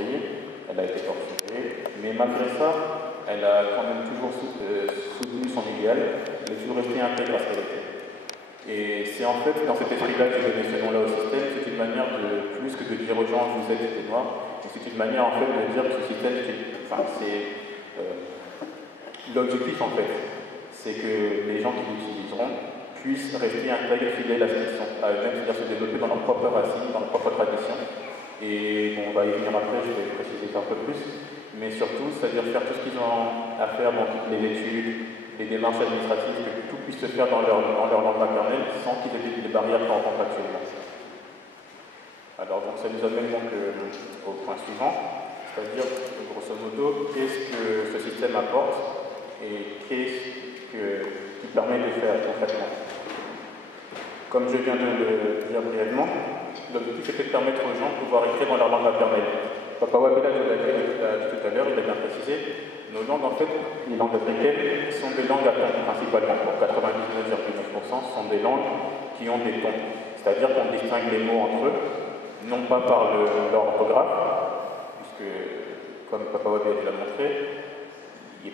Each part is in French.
essayé, elle a été torturée, mais malgré ça, elle a quand même toujours soutenu son idéal, elle est toujours restée intègre à ce qu'elle était. Et c'est en fait dans cet esprit-là que j'ai donné ce nom-là au système, c'est une manière de, plus que de dire aux gens vous êtes des noirs, mais c'est une manière en fait de dire que ce système, c'est l'objectif en fait, c'est que les gens qui l'utiliseront puissent rester intègres, fidèles à ce qu'ils sont, à eux-mêmes, c'est-à-dire se développer dans leur propre racine, dans leur propre tradition. Et bon, on va y venir après, je vais préciser ça un peu plus, mais surtout, c'est-à-dire faire tout ce qu'ils ont à faire dans toutes les études, les démarches administratives, que tout puisse se faire dans leur langue maternelle sans qu'ils aient des barrières qu'on rencontre actuellement. Alors, donc, ça nous amène donc au point suivant, c'est-à-dire, grosso modo, qu'est-ce que ce système apporte et qu'est-ce qu'il permet de faire concrètement. Comme je viens de le dire brièvement, l'objectif était de permettre aux gens de pouvoir écrire dans leur langue maternelle. Papa Wabela nous l'a dit tout à l'heure, il l'a bien précisé, nos langues, en fait, les langues africaines, sont des langues à tons, principalement. Pour 99,9%, ce sont des langues qui ont des tons. C'est-à-dire qu'on distingue les mots entre eux, non pas par leur orthographe, puisque, comme Papa Wabela l'a montré,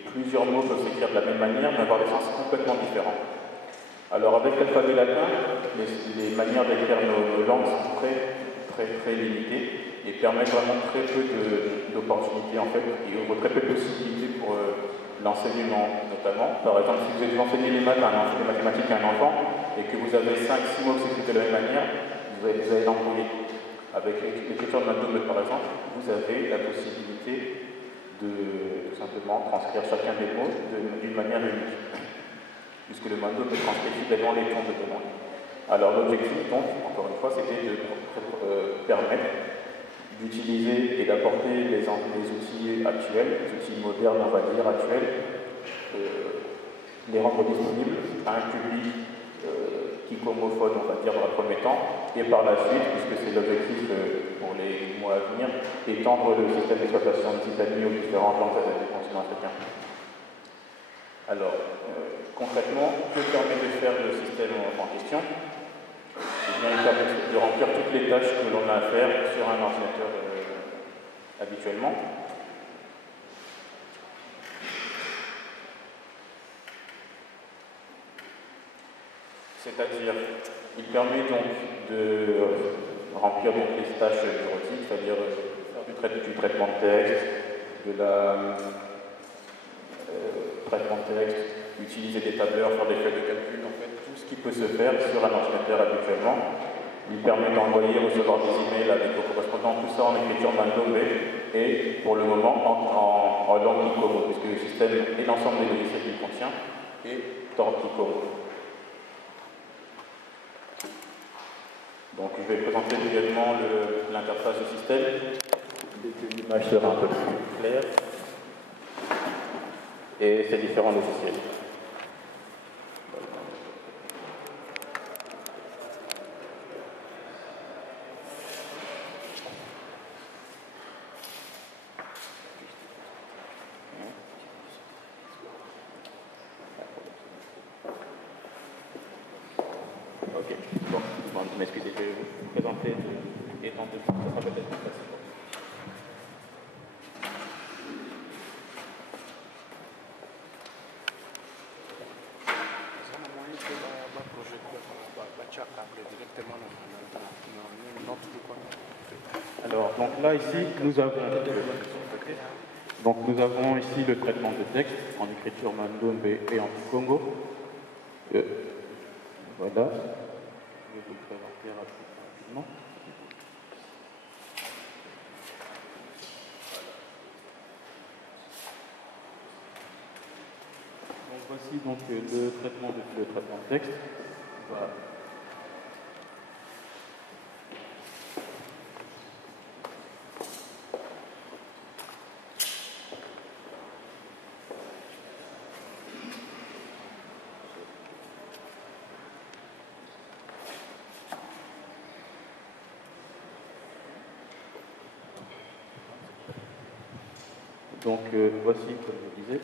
plusieurs mots peuvent s'écrire de la même manière, mais avoir des sens complètement différents. Alors, avec l'alphabet latin, les manières d'écrire nos langues sont très limitées et permettent vraiment très peu d'opportunités, en fait, et ouvrent très peu de possibilités pour l'enseignement, notamment. Par exemple, si vous enseignez les mathématiques à un enfant et que vous avez 5-6 mots qui s'écrivent de la même manière, vous allez l'embrouiller. Avec l'écriture de Mandome, par exemple, vous avez la possibilité de tout simplement transcrire chacun des mots d'une manière unique, puisque le Mandome transcrit fidèlement les tons de demande. Alors l'objectif, donc, encore une fois, c'était de permettre d'utiliser et d'apporter les outils actuels, les outils modernes, on va dire, actuels, les rendre disponibles à un public kikomophone, on va dire, dans un premier temps, et par la suite, puisque c'est l'objectif pour les mois à venir, étendre le système d'exploitation de Titanie aux différentes langues du continent africain. Alors, concrètement, que permet de faire le système en question? Eh bien, il permet de remplir toutes les tâches que l'on a à faire sur un ordinateur habituellement. C'est-à-dire, il permet donc de remplir donc les tâches bureautiques, c'est-à-dire faire du traitement de texte, traitement de texte, utiliser des tableurs, faire des feuilles de calcul, en fait, tout ce qui peut se faire sur un ordinateur habituellement. Il permet d'envoyer, recevoir des emails avec vos correspondants, tout ça en écriture Mandome et pour le moment en langue Kikomo, puisque le système et l'ensemble des logiciels qu'il contient est en Kikomo. Donc je vais présenter également l'interface du système, dès que l'image sera un peu plus claire, et ses différents logiciels. Ok, bon, m'excusez, je vais vous présenter et tenter de faire ça peut-être plus facile. Alors, donc là, ici, nous avons ici le traitement de texte en écriture Mandome et en Congo. Voilà. Je vais vous le présenter rapidement. Donc voici donc le traitement de texte. Voilà. Donc voici, comme je disais.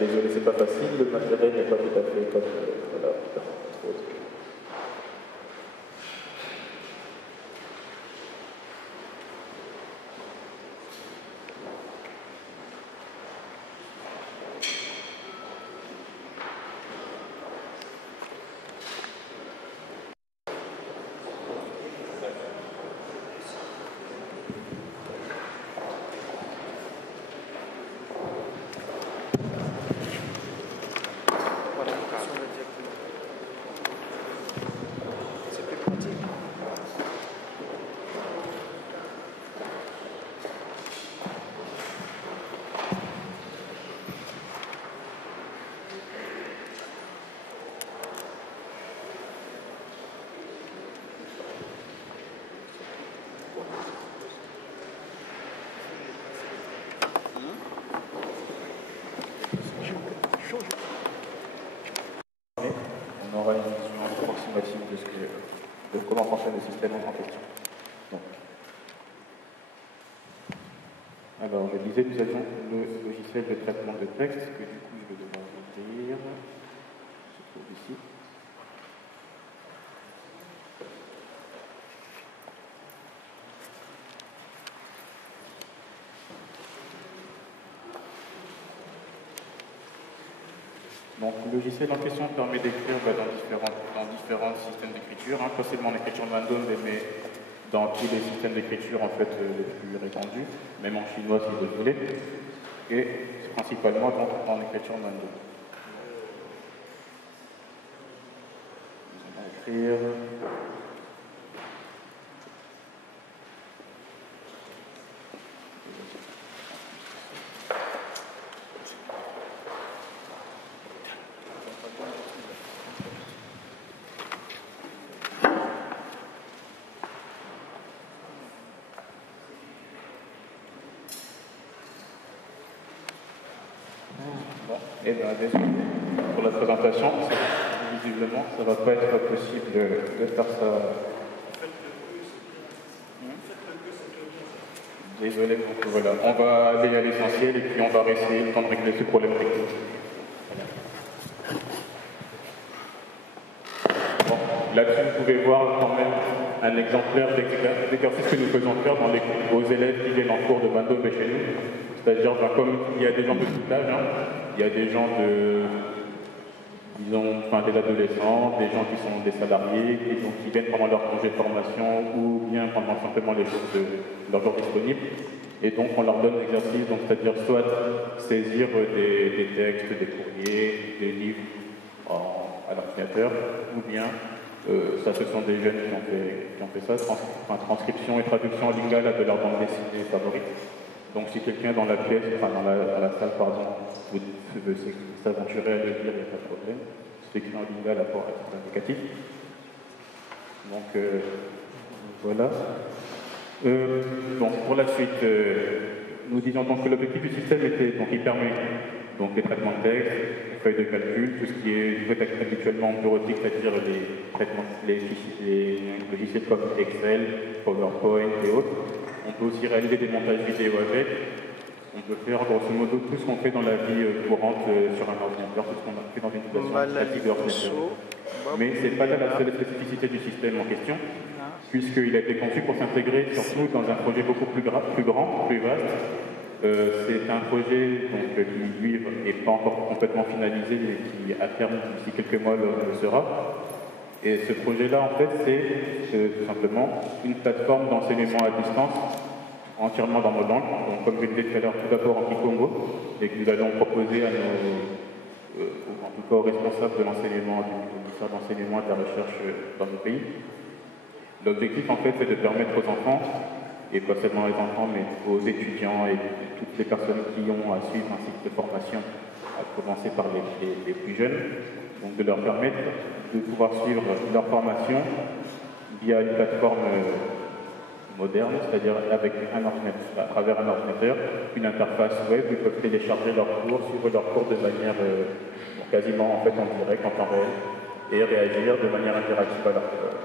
Déjà désolé, c'est pas facile, le matériel n'est pas tout à fait comme voilà, autre. On aura une vision approximative de comment fonctionne le système en question. Donc. Alors, je disais, nous avions le logiciel de traitement de texte, que du coup, je vais devoir ouvrir. Se trouve ici. Donc, le logiciel en question permet d'écrire dans différents systèmes d'écriture, pas seulement en écriture de Windows, mais dans tous les systèmes d'écriture en fait, les plus répandus, même en chinois si vous voulez, et principalement donc, en écriture de Windows. On va écrire. Et bien, désolé pour la présentation, visiblement, ça ne va pas être possible de faire ça. Désolé, donc voilà, on va aller à l'essentiel et puis on va essayer le temps de régler ce problème technique. Bon, là-dessus, vous pouvez voir quand même un exemplaire d'exercice que nous faisons faire aux élèves qui viennent en cours de Windows chez nous. C'est-à-dire, comme il y a des gens de tout âge, il y a des gens des adolescents, des gens qui sont des salariés, et donc qui viennent pendant leur congé de formation ou bien pendant simplement les jours de leur jour disponible. Et donc, on leur donne l'exercice, c'est-à-dire soit saisir des textes, des courriers, des livres à l'ordinateur, ou bien, ça ce sont des jeunes qui ont fait ça, transcription et traduction en lingala de leur bande dessinée favorite. Donc si quelqu'un dans la pièce, dans la salle, veut s'aventurer à le lire, il n'y a pas de problème. C'est écrit en lingala à titre indicatif. Donc voilà. Donc pour la suite, nous disions donc que l'objectif du système était, donc il permet donc les traitements de texte, les feuilles de calcul, tout ce qui est habituellement bureautique, c'est-à-dire les logiciels comme Excel, PowerPoint et autres. On peut aussi réaliser des montages vidéo avec. On peut faire grosso modo tout ce qu'on fait dans la vie courante sur un ordinateur, tout ce qu'on a fait dans une situation classique d'ordinateur. Mais ce n'est pas là la seule spécificité du système en question, puisqu'il a été conçu pour s'intégrer surtout dans un projet beaucoup plus grand, plus vaste. C'est un projet donc, qui, lui, n'est pas encore complètement finalisé, mais qui, à terme, d'ici quelques mois, le sera. Et ce projet-là, en fait, c'est tout simplement une plateforme d'enseignement à distance entièrement dans nos langues. Donc, comme je le disais tout à l'heure, tout d'abord en Kikongo, et que nous allons proposer à en tout cas aux responsables de l'enseignement, du ministère de l'enseignement et de la recherche dans nos pays. L'objectif, en fait, c'est de permettre aux enfants, et pas seulement les enfants, mais aux étudiants et toutes les personnes qui ont à suivre un cycle de formation, à commencer par les plus jeunes, donc de leur permettre de pouvoir suivre leur formation via une plateforme moderne, c'est-à-dire avec à travers un ordinateur, une interface web où ils peuvent télécharger leurs cours, suivre leurs cours de manière quasiment en direct, en temps réel, et réagir de manière interactive à leur cours.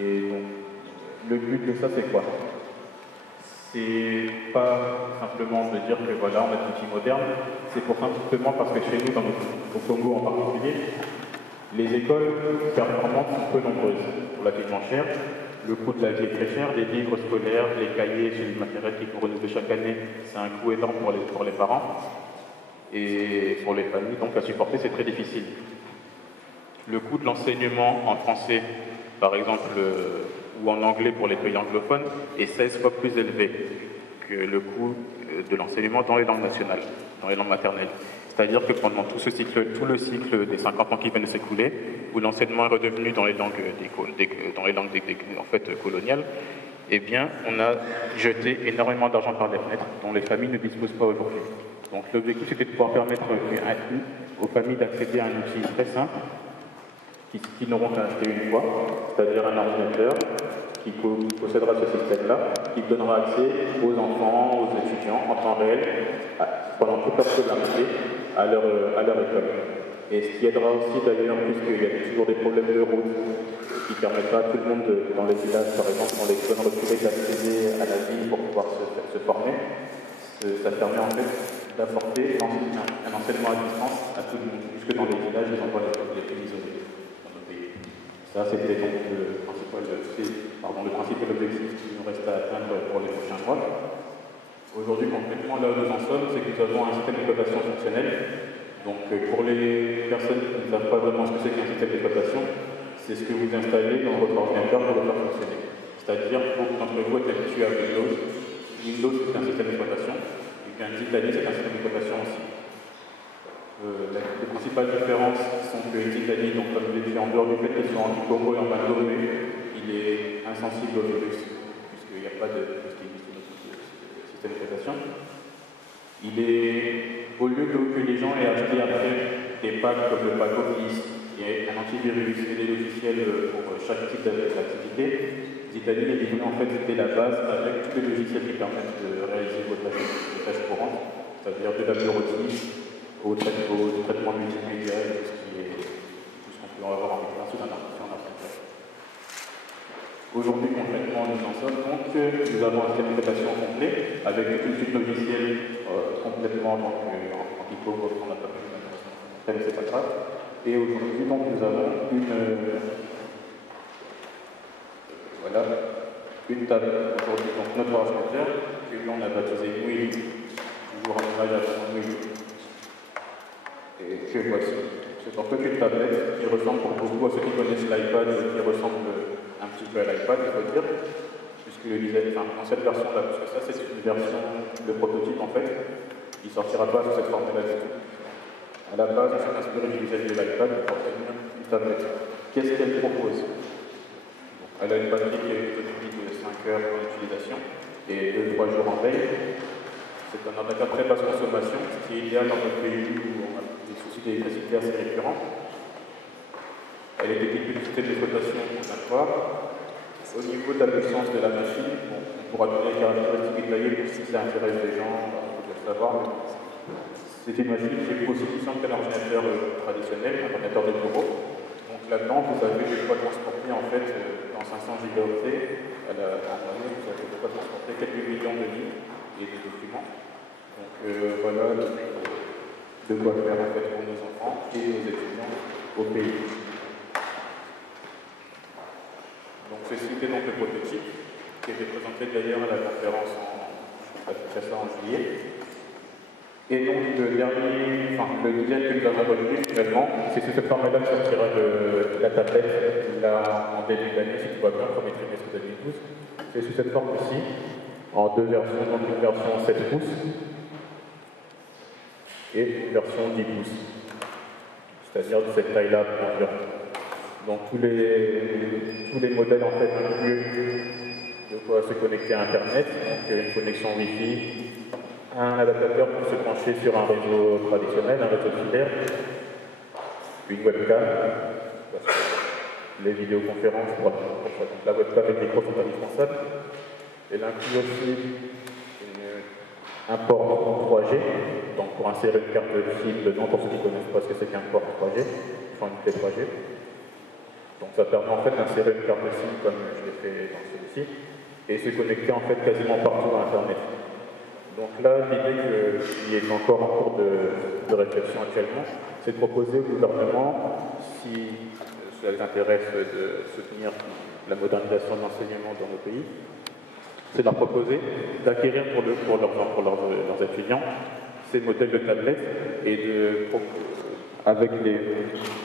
Et donc, le but de ça, c'est quoi? c'est pas simplement de dire que voilà, on a des outils modernes, c'est pour simplement parce que chez nous, au Congo en particulier, les écoles performantes sont peu nombreuses, relativement chères. Le coût de la vie est très cher, les livres scolaires, les cahiers, le matériel qu'il faut renouveler chaque année, c'est un coût énorme pour les parents et pour les familles, donc à supporter, c'est très difficile. Le coût de l'enseignement en français, par exemple, ou en anglais pour les pays anglophones, est 16 fois plus élevé que le coût de l'enseignement dans les langues nationales, dans les langues maternelles. C'est-à-dire que pendant tout le cycle des 50 ans qui viennent de s'écouler, où l'enseignement est redevenu dans les langues, en fait, coloniales, eh bien, on a jeté énormément d'argent par les fenêtres dont les familles ne disposent pas aujourd'hui. Donc l'objectif, c'était de pouvoir permettre aux familles d'accéder à un outil très simple, qui n'auront qu'à acheter une fois, c'est-à-dire un ordinateur qui possédera ce système-là, qui donnera accès aux enfants, aux étudiants en temps réel, pendant toute leur scolarité, à leur école. Et ce qui aidera aussi d'ailleurs, puisqu'il y a toujours des problèmes de route, qui permettra à tout le monde, dans les villages par exemple, dans les zones reculées, d'accéder à la ville pour pouvoir se former, ça permet en fait d'apporter un enseignement à distance à tout le monde, jusque dans les villages, les endroits les plus isolés. Ça, c'était donc le principal objectif qui nous reste à atteindre pour les prochains mois. Aujourd'hui, concrètement, là où nous en sommes, c'est que nous avons un système d'exploitation fonctionnel. Donc, pour les personnes qui ne savent pas vraiment ce que c'est qu'un système d'exploitation, c'est ce que vous installez dans votre ordinateur pour le faire fonctionner. C'est-à-dire, beaucoup d'entre vous êtes habitués à Windows. Windows, c'est un système d'exploitation. Et bien, Xitali, c'est un système d'exploitation aussi. Les principales différences sont que Xitali, donc comme je l'ai dit, en dehors du fait qu'il soit anti-Congo et en bas doré, il est insensible au virus, puisqu'il n'y a pas de système d'exploitation. Au lieu que les gens aient acheté après des packs comme le pack Office, et un antivirus et des logiciels pour chaque type d'activité, Xitali est livré en fait dès la base avec tous les logiciels qui permettent de réaliser vos tâches courantes, c'est-à-dire de la bureautique, au traitement multimédia et tout ce qu'on peut avoir en place d'un artificiel en Afrique. Aujourd'hui, concrètement, nous en sommes donc, nous avons un système d'exploitation complet avec une suite logicielle complètement anti-Congo, on n'a pas pu mais c'est pas grave. Et aujourd'hui, donc, nous avons une table aujourd'hui, donc notre ordinateur, que lui on a baptisé Mouille, toujours en hommage à son Mouille. Et que voici. C'est en fait une tablette qui ressemble pour beaucoup à ceux qui connaissent l'iPad, qui ressemble un petit peu à l'iPad, il faut dire, puisque dans cette version-là, parce que ça c'est une version de prototype en fait, il ne sortira pas sous cette forme-là du tout. À la base, on s'est inspiré du design de l'iPad pour obtenir une tablette. Qu'est-ce qu'elle propose? Elle a une batterie qui est autonomie de 5 heures d'utilisation et 2-3 jours en veille. C'est un ordinateur très basse consommation, ce qui est idéal dans notre pays où on a des soucis d'électricité assez récurrents. Elle est équipée d'une système d'exploitation conservatoire. Au niveau de la puissance de la machine, on pourra donner les caractéristiques détaillées pour si ça intéresse les gens, il faut le savoir. C'est une machine qui est aussi puissante qu'un ordinateur traditionnel, un ordinateur de bureau. Donc là-dedans, vous avez de quoi transporter en fait dans 500 gigaoctets à l'année, vous avez de quoi transporter quelques millions de lignes et de documents. Donc voilà de quoi faire en fait pour nos enfants et nos étudiants au pays. Donc ceci était donc le prototype qui était présenté d'ailleurs à la conférence en juillet. Et donc le design que nous avons retenu finalement, c'est sous cette forme-là que sortira de la tablette là en début d'année, si tout va bien, premier trimestre 2012. C'est sous cette forme-ci, en deux versions, donc une version 7 pouces et une version 10 pouces, c'est-à-dire de cette taille-là environ. Donc tous les modèles en fait incluent de quoi se connecter à Internet, donc une connexion Wi-Fi, un adaptateur pour se pencher sur un réseau traditionnel, un réseau filaire, une webcam, les vidéoconférences pour ça. Donc la webcam et le micro sont indispensables. Elle inclut aussi un port 3G, donc pour insérer une carte SIM dedans, pour ceux qui ne connaissent pas ce que c'est qu'un port 3G, enfin une clé 3G. Donc ça permet en fait d'insérer une carte SIM comme je l'ai fait dans celui-ci, et se connecter en fait quasiment partout dans Internet. Donc là, l'idée qui est encore en cours de réflexion actuellement, c'est de proposer au gouvernement, si ça les intéresse de soutenir la modernisation de l'enseignement dans nos pays, c'est de leur proposer d'acquérir pour leurs étudiants ces modèles de tablettes et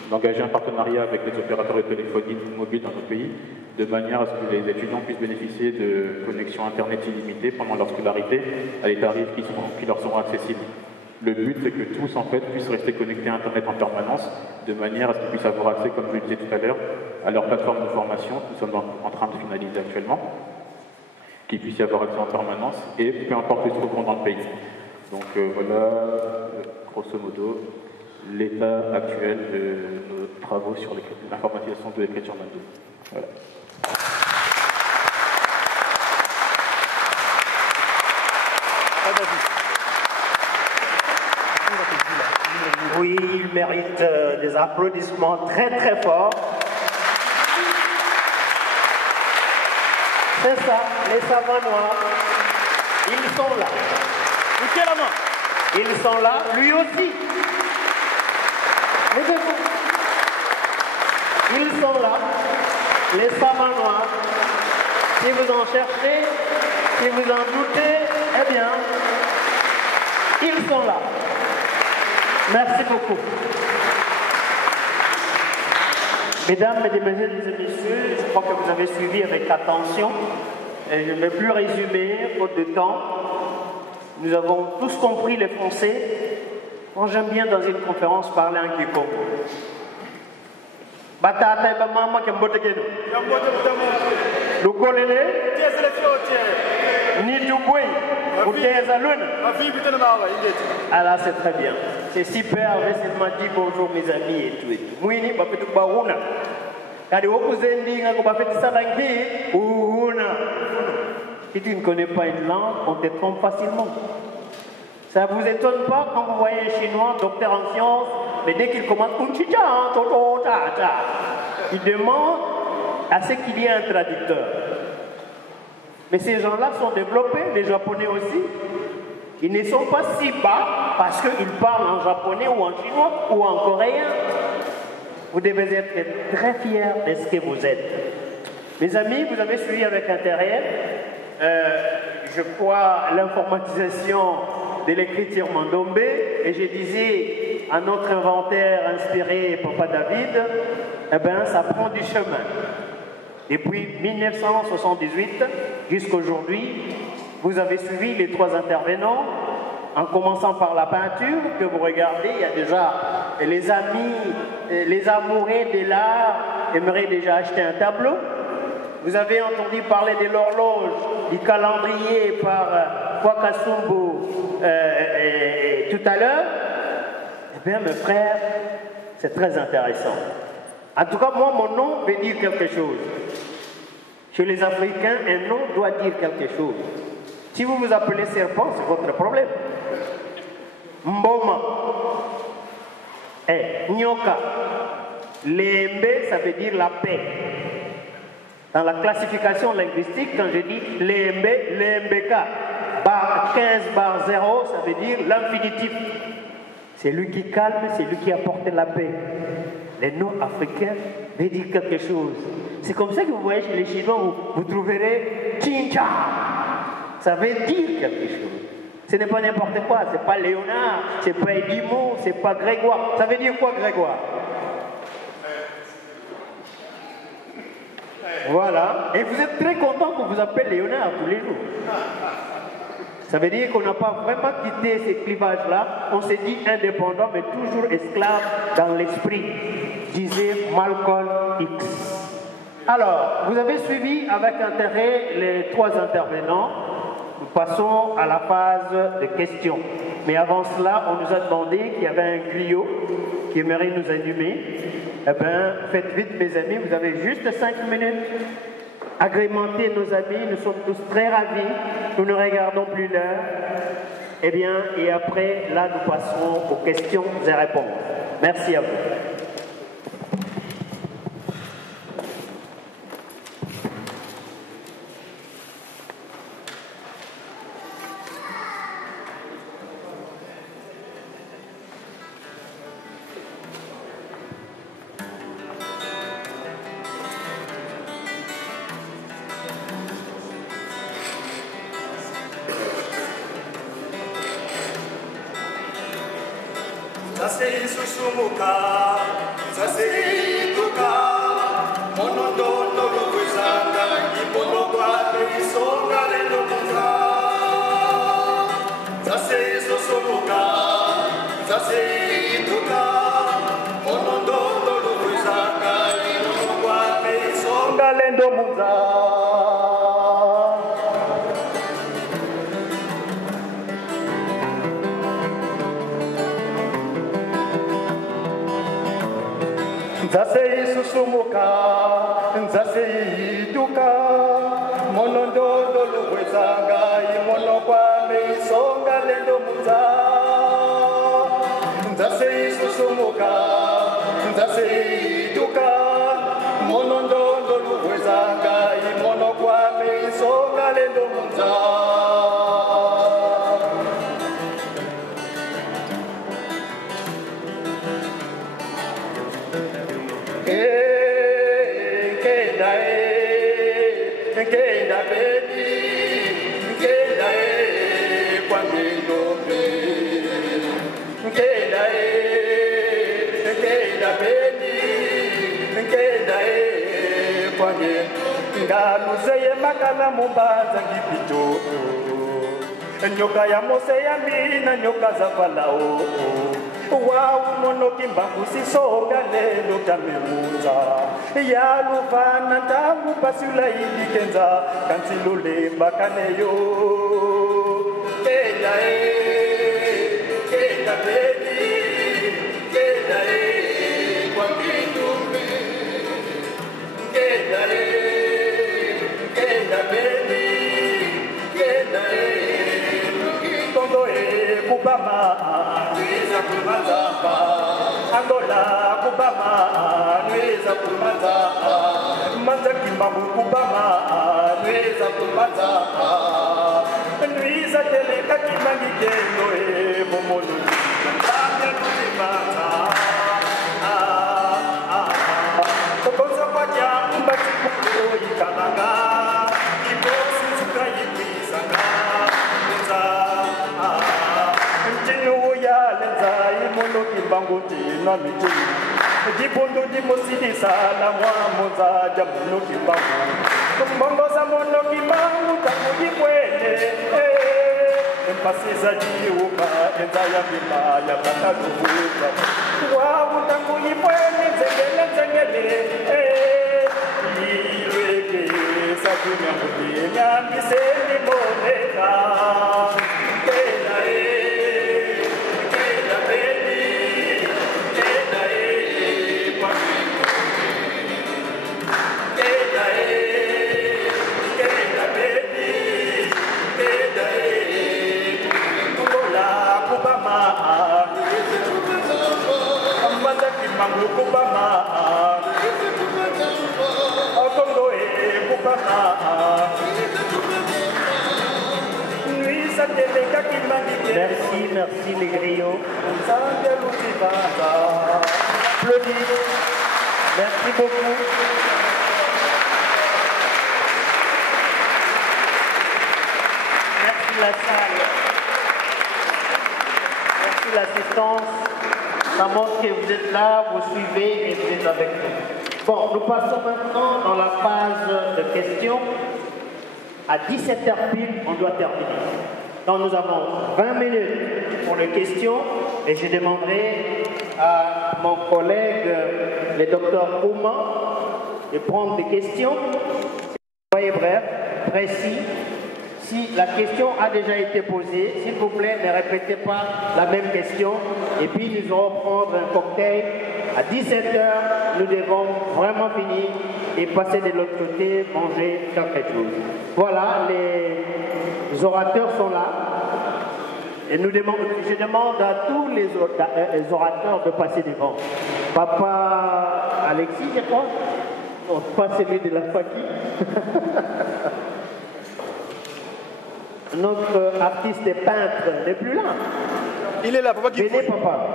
d'engager un partenariat avec les opérateurs de téléphonie mobile dans nos pays, de manière à ce que les étudiants puissent bénéficier de connexions Internet illimitées pendant leur scolarité à des tarifs qui leur seront accessibles. Le but, c'est que tous, en fait, puissent rester connectés à Internet en permanence, de manière à ce qu'ils puissent avoir accès, comme je le disais tout à l'heure, à leur plateforme de formation, que nous sommes en train de finaliser actuellement, qu'ils puissent y avoir accès en permanence, et peu importe où ils se trouveront dans le pays. Donc voilà, grosso modo, l'état actuel de nos travaux sur l'informatisation de l'écriture Mandoum. Voilà. Oui, il mérite des applaudissements très très forts. C'est ça, les savants noirs, ils sont là. Bouchez la main. Ils sont là, lui aussi. Levez-vous. Ils sont là, les savants noirs. Si vous en cherchez, si vous en doutez, eh bien, ils sont là. Merci beaucoup. Mesdames, Mesdemoiselles et Messieurs, je crois que vous avez suivi avec attention. Et je ne vais plus résumer, faute de temps. Nous avons tous compris les Français. Moi, j'aime bien dans une conférence parler en kikongo. Batata ba mama ke mbote keno. Lukolele. Ni dubwe. Uteza luna. Ah là, c'est très bien. C'est super. Je m'a dit bonjour mes amis et tout et tout. Mouini ba petu ba una. Kadi wokuzendi ngako ba petu salangi una. Si tu ne connais pas une langue, on te trompe facilement. Ça ne vous étonne pas quand vous voyez un Chinois, docteur en sciences, mais dès qu'il commence, il demande à ce qu'il y ait un traducteur. Mais ces gens-là sont développés, les Japonais aussi. Ils ne sont pas si bas parce qu'ils parlent en japonais ou en chinois ou en coréen. Vous devez être très fiers de ce que vous êtes. Mes amis, vous avez suivi avec intérêt, je crois, l'informatisation de l'écriture Mandombe, et je disais à notre inventaire inspiré Papa David, eh bien, ça prend du chemin. Depuis 1978 jusqu'à aujourd'hui, vous avez suivi les trois intervenants, en commençant par la peinture que vous regardez. Il y a déjà les amis, les amoureux de l'art aimeraient déjà acheter un tableau. Vous avez entendu parler de l'horloge, du calendrier par Kwakasumbu tout à l'heure. Eh bien, mes frères, c'est très intéressant. En tout cas, moi, mon nom veut dire quelque chose. Chez les Africains, un nom doit dire quelque chose. Si vous vous appelez serpent, c'est votre problème. Mboma. Nyoka. Lembe, ça veut dire la paix. Dans la classification linguistique, quand je dis lembe, lembeka, bar 15 bar 0, ça veut dire l'infinitif. C'est lui qui calme, c'est lui qui apporte la paix. Les noms africains veulent dire quelque chose. C'est comme ça que vous voyez chez les Chinois, vous trouverez Chincha. Ça veut dire quelque chose. Ce n'est pas n'importe quoi, c'est pas Léonard, c'est pas Edimo, c'est pas Grégoire. Ça veut dire quoi, Grégoire? Voilà. Et vous êtes très content qu'on vous appelle Léonard tous les jours. Ça veut dire qu'on n'a pas vraiment quitté ces clivages-là. On s'est dit indépendant, mais toujours esclave dans l'esprit, disait Malcolm X. Alors, vous avez suivi avec intérêt les trois intervenants. Nous passons à la phase de questions. Mais avant cela, on nous a demandé qu'il y avait un griot qui aimerait nous animer. Eh bien, faites vite, mes amis, vous avez juste 5 minutes. Agrémentez nos amis, nous sommes tous très ravis. Nous ne regardons plus l'heure. Eh bien, et après, là, nous passerons aux questions et réponses. Merci à vous. Nyoka ya mose ya mina nyoka za falao Wow mono kimbangu sisonga lelo tamemuza Ya lufana tamu pasula kenza Kansilule bakaneyo Keda bedi Keda kwa kitumbi Keda bedi Keda Kubama, Luisa Kumazapa, Angola, Kubama, Luisa Kumazapa, Manzakimbabu Kubama, Luisa Kumazapa, Luisa Teleka Kimangikendo, Momono, Tanya Kumazapa, Kokosa Paja, Mbatipuko, Ikanaga, Ibosi Sukayipisanga, Mono kimbanguti na mitini Jipundu jimosidi sana mwamoza jamuno kimbangu Mbongo za mono kimbangu taku jibwene Empasiza jiuka enza ya mima ya kataluhuza Wawu taku jibwene zengele Ilweke sakunya mudenya miseni moneka Merci les griots. Applaudis. Merci beaucoup. Merci la salle. Merci l'assistance. Ça montre que vous êtes là, vous suivez et vous êtes avec nous. Bon, nous passons maintenant dans la phase de questions. À 17h pile, on doit terminer. Donc nous avons 20 minutes pour les questions et je demanderai à mon collègue, le docteur Ouma, de prendre des questions. Soyez bref, précis. Si la question a déjà été posée, s'il vous plaît, ne répétez pas la même question. Et puis nous allons prendre un cocktail. À 17h, nous devons vraiment finir et passer de l'autre côté, manger quelque chose. Voilà, les orateurs sont là. Et je demande à tous les orateurs de passer devant. Papa Alexis, je crois. Non, pas celui de la Faki. Notre artiste peintre n'est plus là. Il est là, papa qui Venez, papa.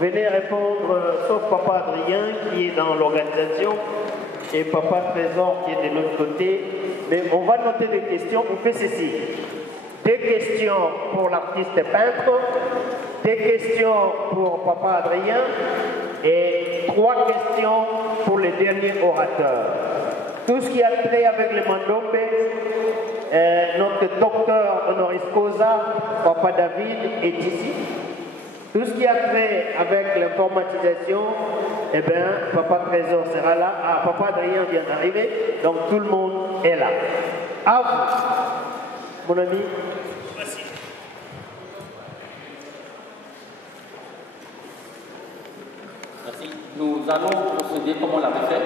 Venez répondre, sauf papa Adrien qui est dans l'organisation et papa Trésor qui est de l'autre côté. Mais on va noter des questions. On fait ceci. 2 questions pour l'artiste peintre, des questions pour Papa Adrien et 3 questions pour les derniers orateurs. Tout ce qui a trait avec les Mandombe, notre docteur honoris causa, Papa David, est ici. Tout ce qui a trait avec l'informatisation, eh bien, Papa Trésor sera là. Ah, Papa Adrien vient d'arriver, donc tout le monde est là. À vous, mon ami. Merci. Merci. Nous allons procéder comme on l'avait fait.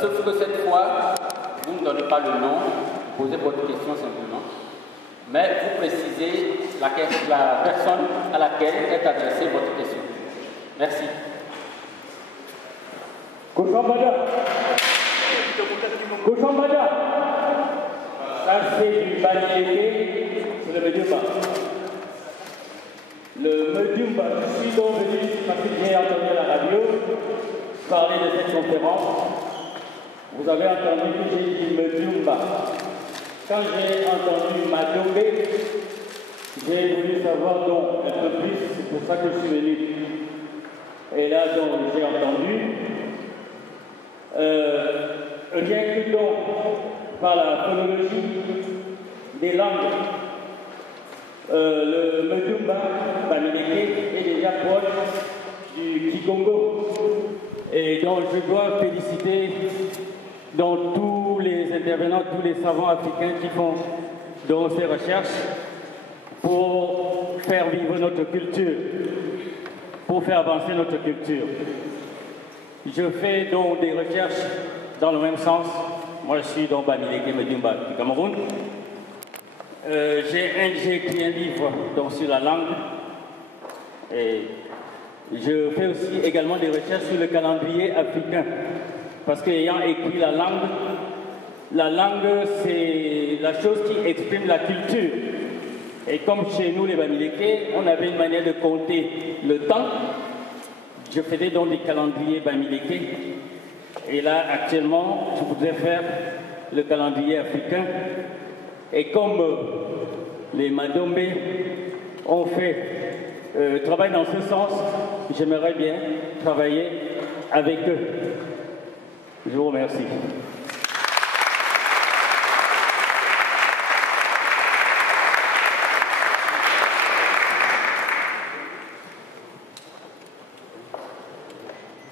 Sauf que cette fois, vous ne donnez pas le nom, vous posez votre question simplement, mais vous précisez la personne à laquelle est adressée votre question. Merci. Kouchambada. Kouchambada. Ça c'est du Baniéké, c'est le Medumba. Le Medumba, je suis donc venu parce que j'ai entendu à la radio parler de cette conférence. Vous avez entendu que j'ai dit Medumba. Quand j'ai entendu Madombe, j'ai voulu savoir donc un peu plus, c'est pour ça que je suis venu. Et là donc j'ai entendu. Rien que donc par la phonologie des langues, le Medumba Baniéké est déjà proche du Kikongo. Et donc je dois féliciter donc tous les intervenants, tous les savants africains qui font donc ces recherches pour faire vivre notre culture, pour faire avancer notre culture. Je fais donc des recherches dans le même sens. Moi, je suis donc Baniéké Medumba du Cameroun. J'ai écrit un livre donc, sur la langue. Et je fais aussi également des recherches sur le calendrier africain. Parce qu'ayant écrit la langue, c'est la chose qui exprime la culture. Et comme chez nous, les Baniéké, on avait une manière de compter le temps. Je faisais donc des calendriers Baniéké. Et là, actuellement, je voudrais faire le calendrier africain. Et comme les Madombe ont fait travail dans ce sens, j'aimerais bien travailler avec eux. Je vous remercie.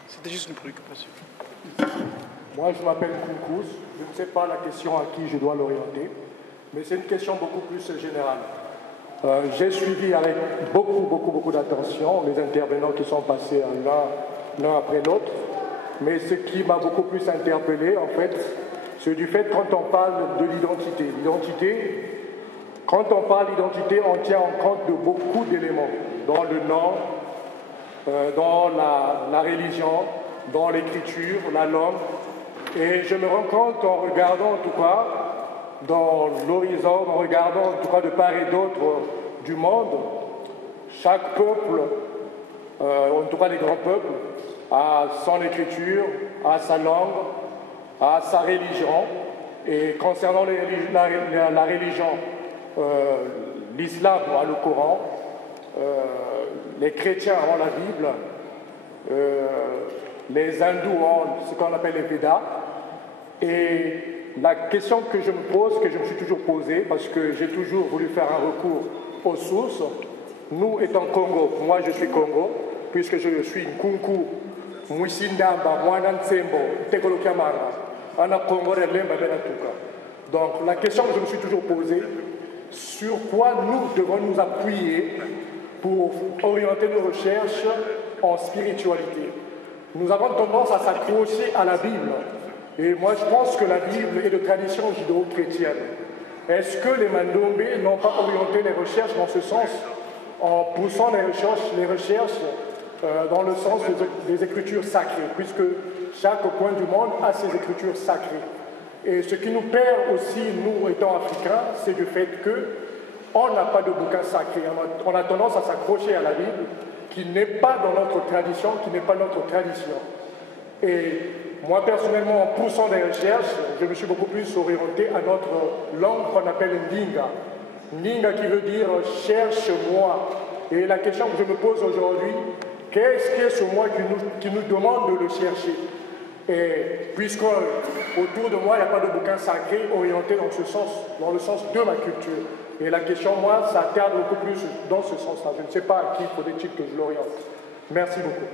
C'était juste une préoccupation. Moi, je m'appelle Koukous. Je ne sais pas la question à qui je dois l'orienter, mais c'est une question beaucoup plus générale. J'ai suivi avec beaucoup d'attention les intervenants qui sont passés l'un après l'autre, mais ce qui m'a beaucoup plus interpellé, en fait, c'est du fait quand on parle de l'identité. Quand on parle d'identité, on tient en compte de beaucoup d'éléments, dans le nom, dans la religion, dans l'écriture, la langue. Et je me rends compte en regardant en tout cas dans l'horizon, en regardant en tout cas de part et d'autre du monde, chaque peuple, en tout cas les grands peuples, a son écriture, a sa langue, a sa religion. Et concernant la religion, l'islam a le Coran, les chrétiens ont la Bible, les hindous ont ce qu'on appelle les Védas. Et la question que je me pose, que je me suis toujours posée, parce que j'ai toujours voulu faire un recours aux sources, nous étant Congo, moi je suis Congo, puisque je suis Nkunku, Mouissindamba, Mouanantsembo, Tekolokiamanga, Ana Congo, Lemba Benatuka. Donc la question que je me suis toujours posée, sur quoi nous devons nous appuyer pour orienter nos recherches en spiritualité. Nous avons tendance à s'accrocher à la Bible. Et moi, je pense que la Bible est de tradition judéo-chrétienne. Est-ce que les Mandombe n'ont pas orienté les recherches dans ce sens, en poussant les recherches dans le sens des écritures sacrées, puisque chaque coin du monde a ses écritures sacrées. Et ce qui nous perd aussi, nous étant africains, c'est du fait qu'on n'a pas de bouquin sacré. On a tendance à s'accrocher à la Bible, qui n'est pas dans notre tradition, qui n'est pas notre tradition. Et moi, personnellement, en poussant des recherches, je me suis beaucoup plus orienté à notre langue qu'on appelle Ndinga. Ndinga qui veut dire « cherche-moi ». Et la question que je me pose aujourd'hui, qu'est-ce qui est ce moi qui nous demande de le chercher? Et puisque autour de moi, il n'y a pas de bouquin sacré orienté dans ce sens, dans le sens de ma culture. Et la question, moi, ça tarde beaucoup plus dans ce sens-là. Je ne sais pas à qui faudrait-il que je l'oriente. Merci beaucoup.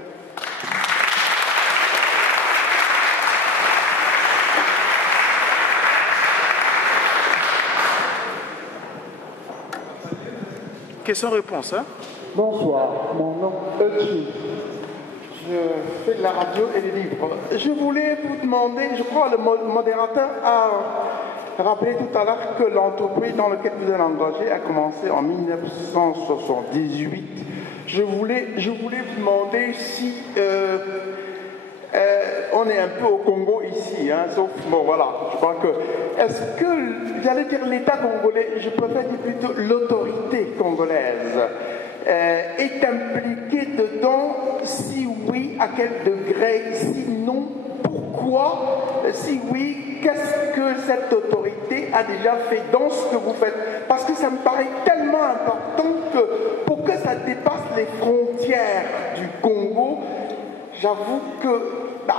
Question-réponse, hein? Bonsoir, mon nom est Euchi. Je fais de la radio et des livres. Je voulais vous demander, je crois que le modérateur a rappelé tout à l'heure que l'entreprise dans laquelle vous êtes engagé a commencé en 1978. Je voulais vous demander si on est un peu au Congo ici, hein, sauf, bon voilà, je crois que, est-ce que, j'allais dire l'État congolais, je préfère dire plutôt l'autorité congolaise, est impliquée dedans? Si oui, à quel degré? Si non, pourquoi? Si oui, qu'est-ce que cette autorité a déjà fait dans ce que vous faites? Parce que ça me paraît tellement important que pour que ça dépasse les frontières du Congo, j'avoue que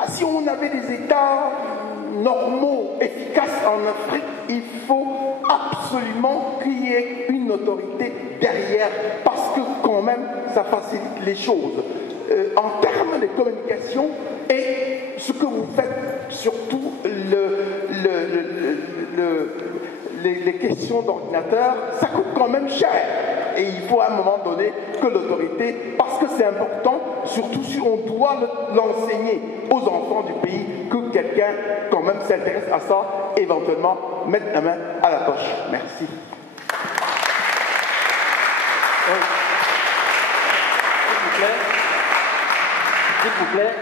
si on avait des États normaux, efficaces en Afrique, il faut absolument qu'il y ait une autorité derrière, parce que quand même, ça facilite les choses. En termes de communication et ce que vous faites, surtout les questions d'ordinateur, ça coûte quand même cher. Et il faut à un moment donné que l'autorité, parce que c'est important, surtout si on doit l'enseigner aux enfants du pays, que quelqu'un quand même s'intéresse à ça, éventuellement mettre la main à la poche. Merci. S'il vous plaît,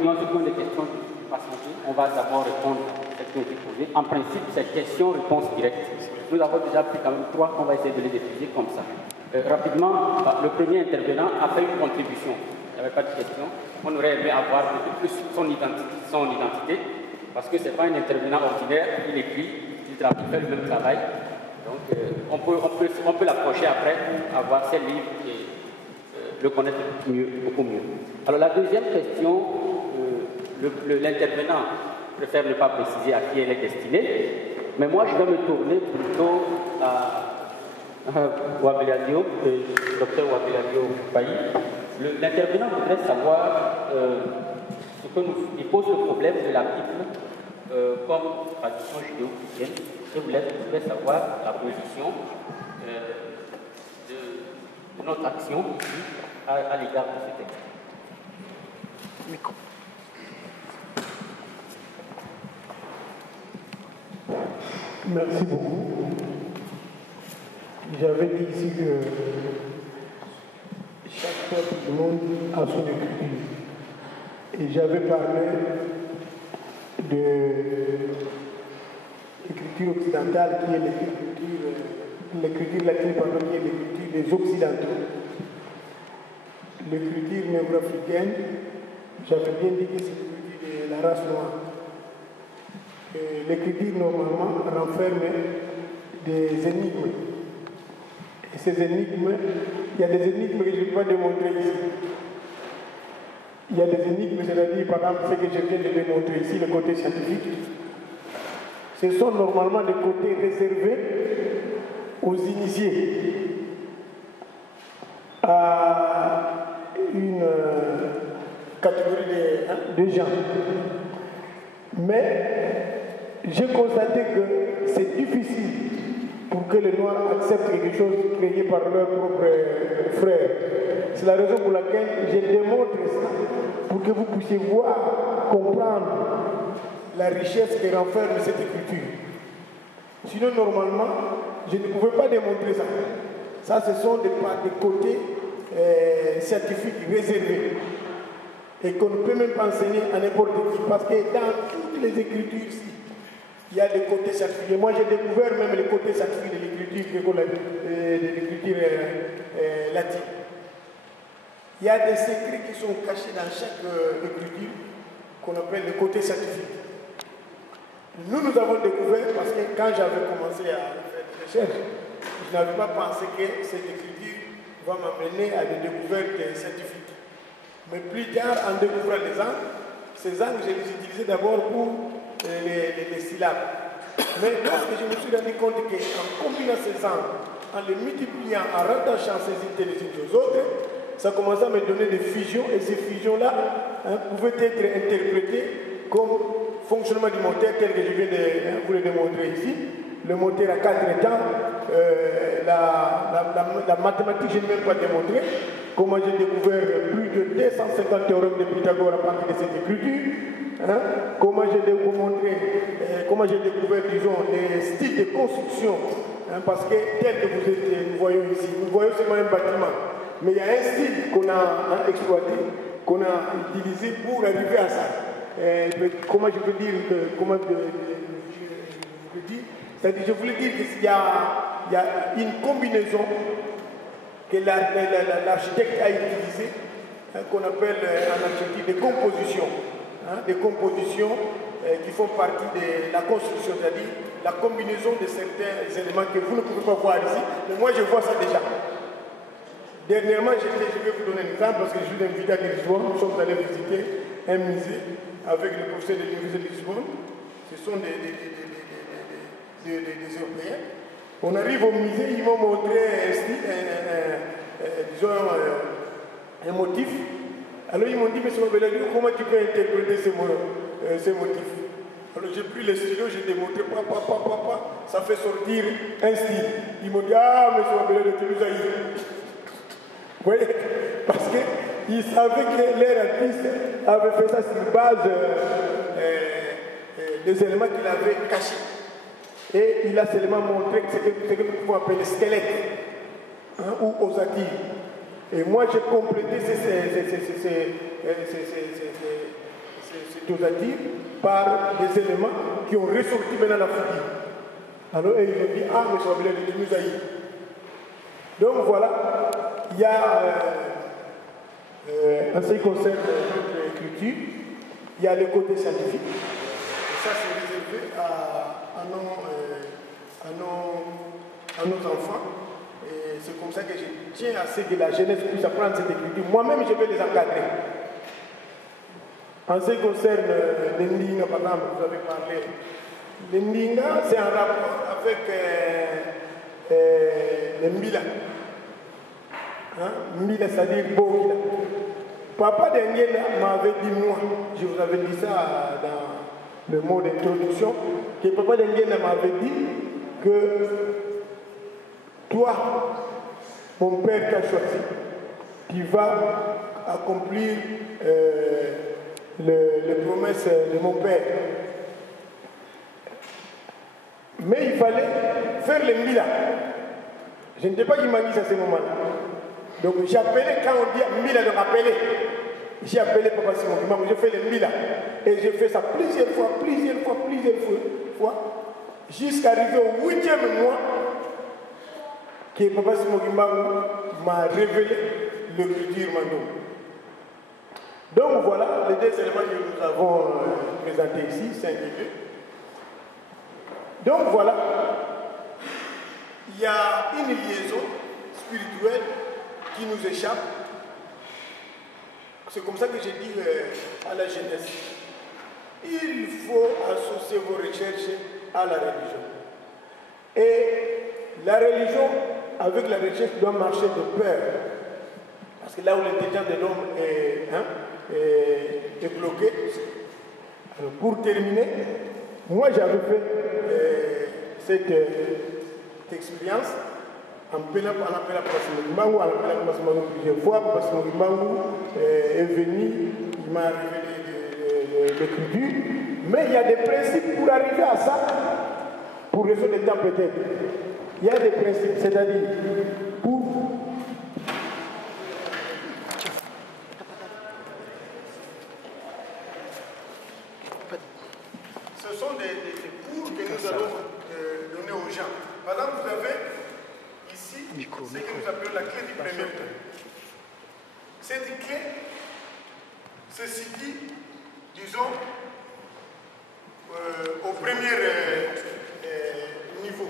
nous avons des questions de patienter. On va d'abord répondre à cette qui ont été posées. En principe, c'est question-réponse directe. Nous avons déjà pris quand même 3, on va essayer de les diffuser comme ça. Rapidement, le premier intervenant a fait une contribution. Il n'y avait pas de question. On aurait aimé avoir beaucoup plus son identité, parce que ce n'est pas un intervenant ordinaire, il écrit, il fait le même travail. Donc, on peut l'approcher après pour avoir ses livres et le connaître beaucoup mieux. Alors, la deuxième question, l'intervenant préfère ne pas préciser à qui elle est destinée, mais moi, je vais me tourner plutôt à Wabeladio, docteur Wabeladio Bailly. L'intervenant voudrait savoir il pose le problème de la Bible comme tradition judéo-chrétienne. Je voulais savoir la position de notre action ici à l'égard de ce texte. Micro. Merci beaucoup. J'avais dit ici que chaque peuple du monde a son écriture. Et j'avais parlé de l'écriture occidentale qui est l'écriture latine, pardon, qui est l'écriture des Occidentaux. L'écriture néo-africaine, j'avais bien dit que c'est l'écriture de la race noire. L'écriture normalement renferme des énigmes. Et ces énigmes, il y a des énigmes que je ne peux pas démontrer ici. Il y a des énigmes, c'est-à-dire par exemple ce que je viens de démontrer ici, le côté scientifique. Ce sont normalement des côtés réservés aux initiés à une catégorie de gens. Mais j'ai constaté que c'est difficile pour que les Noirs acceptent quelque chose créé par leurs propres frères. C'est la raison pour laquelle je démontre ça, pour que vous puissiez voir, comprendre la richesse qui renferme cette écriture. Sinon, normalement, je ne pouvais pas démontrer ça. Ça, ce sont des côtés scientifiques réservés et qu'on ne peut même pas enseigner à n'importe qui, parce que dans toutes les écritures ici, il y a des côtés scientifiques. Moi, j'ai découvert même les côtés scientifiques de l'écriture latine. Il y a des secrets qui sont cachés dans chaque écriture qu'on appelle les côtés scientifiques. Nous avons découvert, parce que quand j'avais commencé à faire des recherches, je n'avais pas pensé que cette écriture va m'amener à des découvertes scientifiques. Mais plus tard, en découvrant les angles, ces angles, je les utilisais d'abord pour les syllabes. Mais lorsque je me suis rendu compte qu'en combinant ces angles, en les multipliant, en rattachant ces unités les unes aux autres, ça commençait à me donner des fusions, et ces fusions-là pouvaient être interprétées comme fonctionnement du moteur tel que je viens de vous le démontrer ici. Le moteur à 4 états, la mathématique, je ne vais même pas démontrer. Comment j'ai découvert plus de 250 théorèmes de Pythagore à partir de cette écriture. Comment j'ai découvert, disons, les styles de construction. Parce que tel que nous voyons ici, nous voyons seulement un bâtiment. Mais il y a un style qu'on a exploité, qu'on a utilisé pour arriver à ça. Comment je peux dire, c'est-à-dire, je voulais dire qu'il y a une combinaison que l'architecte a utilisée, qu'on appelle en architecture des compositions. Des compositions qui font partie de la construction, c'est-à-dire la combinaison de certains éléments que vous ne pouvez pas voir ici, mais moi je vois ça déjà. Dernièrement, je vais vous donner un exemple parce que je suis invité à Lisbonne. Nous sommes allés visiter un musée avec le professeur de l'Université de Lisbonne. Ce sont des Européens. On arrive au musée, ils m'ont montré un motif. Alors ils m'ont dit, monsieur Mabelagui, comment tu peux interpréter ces motifs? Alors j'ai pris le stylo, j'ai démontré, ça fait sortir un style. Ils m'ont dit, ah, monsieur Mabelagui, tu nous as eu. Vous voyez? Parce qu'ils savaient que leur artiste avait fait ça sur base des éléments qu'il avait cachés. Et il a seulement montré que c'est ce que nous pouvons appeler squelette ou ossature. Et moi j'ai complété ces ossature par des éléments qui ont ressorti maintenant la figure. Alors ils m'ont dit, ah, mais ça va bien de Musaï. Donc voilà, il y a, en ce qui concerne notre écriture, il y a le côté scientifique. Et ça c'est réservé à nos enfants. Et c'est comme ça que je tiens à ce que la jeunesse puisse apprendre cette écriture. Moi-même, je vais les encadrer. En ce qui concerne les Ndinga, par exemple, vous avez parlé. Les Ndinga, c'est un rapport avec les Mbila. Mbila, c'est-à-dire Bogila. Papa d'Engela m'avait dit, moi, je vous avais dit ça dans le mot d'introduction, que Papa d'Engela m'avait dit que toi, mon père t'a choisi, tu vas accomplir les promesses de mon père. Mais il fallait faire le Mbila. Je ne sais pas qui m'a dit ça à ce moment-là. Donc j'ai appelé, quand on dit Mbila, donc appeler. J'ai appelé Papa Simon Kimang, j'ai fait le Mbila. Et j'ai fait ça plusieurs fois, jusqu'à arriver au 8e mois que Papa Simon Kimang m'a révélé le futur Mando. Donc voilà les deux éléments que nous avons présentés ici, 5 et 2. Donc voilà, il y a une liaison spirituelle qui nous échappe. C'est comme ça que j'ai dit à la jeunesse. Il faut associer vos recherches à la religion. Et la religion, avec la recherche, doit marcher de pair. Parce que là où l'intelligence de l'homme est bloquée. Alors pour terminer, moi j'avais fait cette expérience en appelant Papa Simon plusieurs fois. Papa Simon est venu, il m'a révélé l'écriture. Mais il y a des principes pour arriver à ça, pour résoudre les temps peut-être. Il y a des principes, c'est-à-dire pour... Ce sont des cours que nous allons donner aux gens. Par exemple, vous avez ici ce que nous appelons la clé du premier temps. Cette clé se situe, disons, au premier niveau.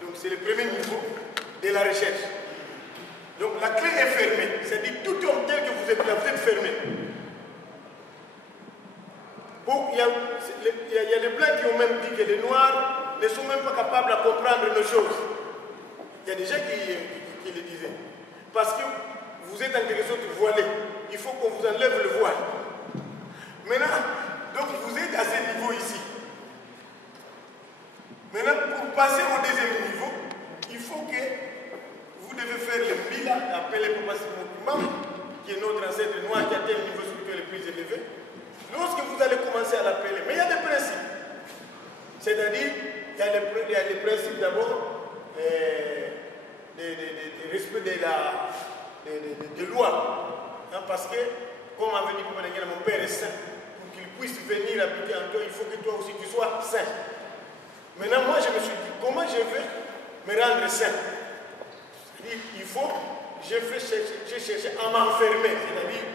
Donc c'est le premier niveau de la recherche. Donc la clé est fermée. C'est-à-dire tout homme tel que vous êtes là, vous êtes fermé. Bon, il y a des blancs qui ont même dit que les noirs ne sont même pas capables de comprendre nos choses. Il y a des gens qui le disaient. Parce que vous êtes en quelque sorte voilé. Il faut qu'on vous enlève le voile. Maintenant, donc vous êtes à ce niveau ici. Maintenant, pour passer au deuxième niveau, il faut que vous devez faire le Mbila, appelé Papa Simon Kimam, qui est notre ancêtre noir qui a atteint le niveau spirituel le plus élevé. Lorsque vous allez commencer à l'appeler, mais il y a des principes. C'est-à-dire, il y a les principes d'abord du respect des lois. Hein, parce que, comme avait dit mon père est saint, pour qu'il puisse venir habiter en toi, il faut que toi aussi tu sois saint. Maintenant, moi je me suis dit, comment je vais me rendre saint? C'est-à-dire, il faut, j'ai cherché à m'enfermer.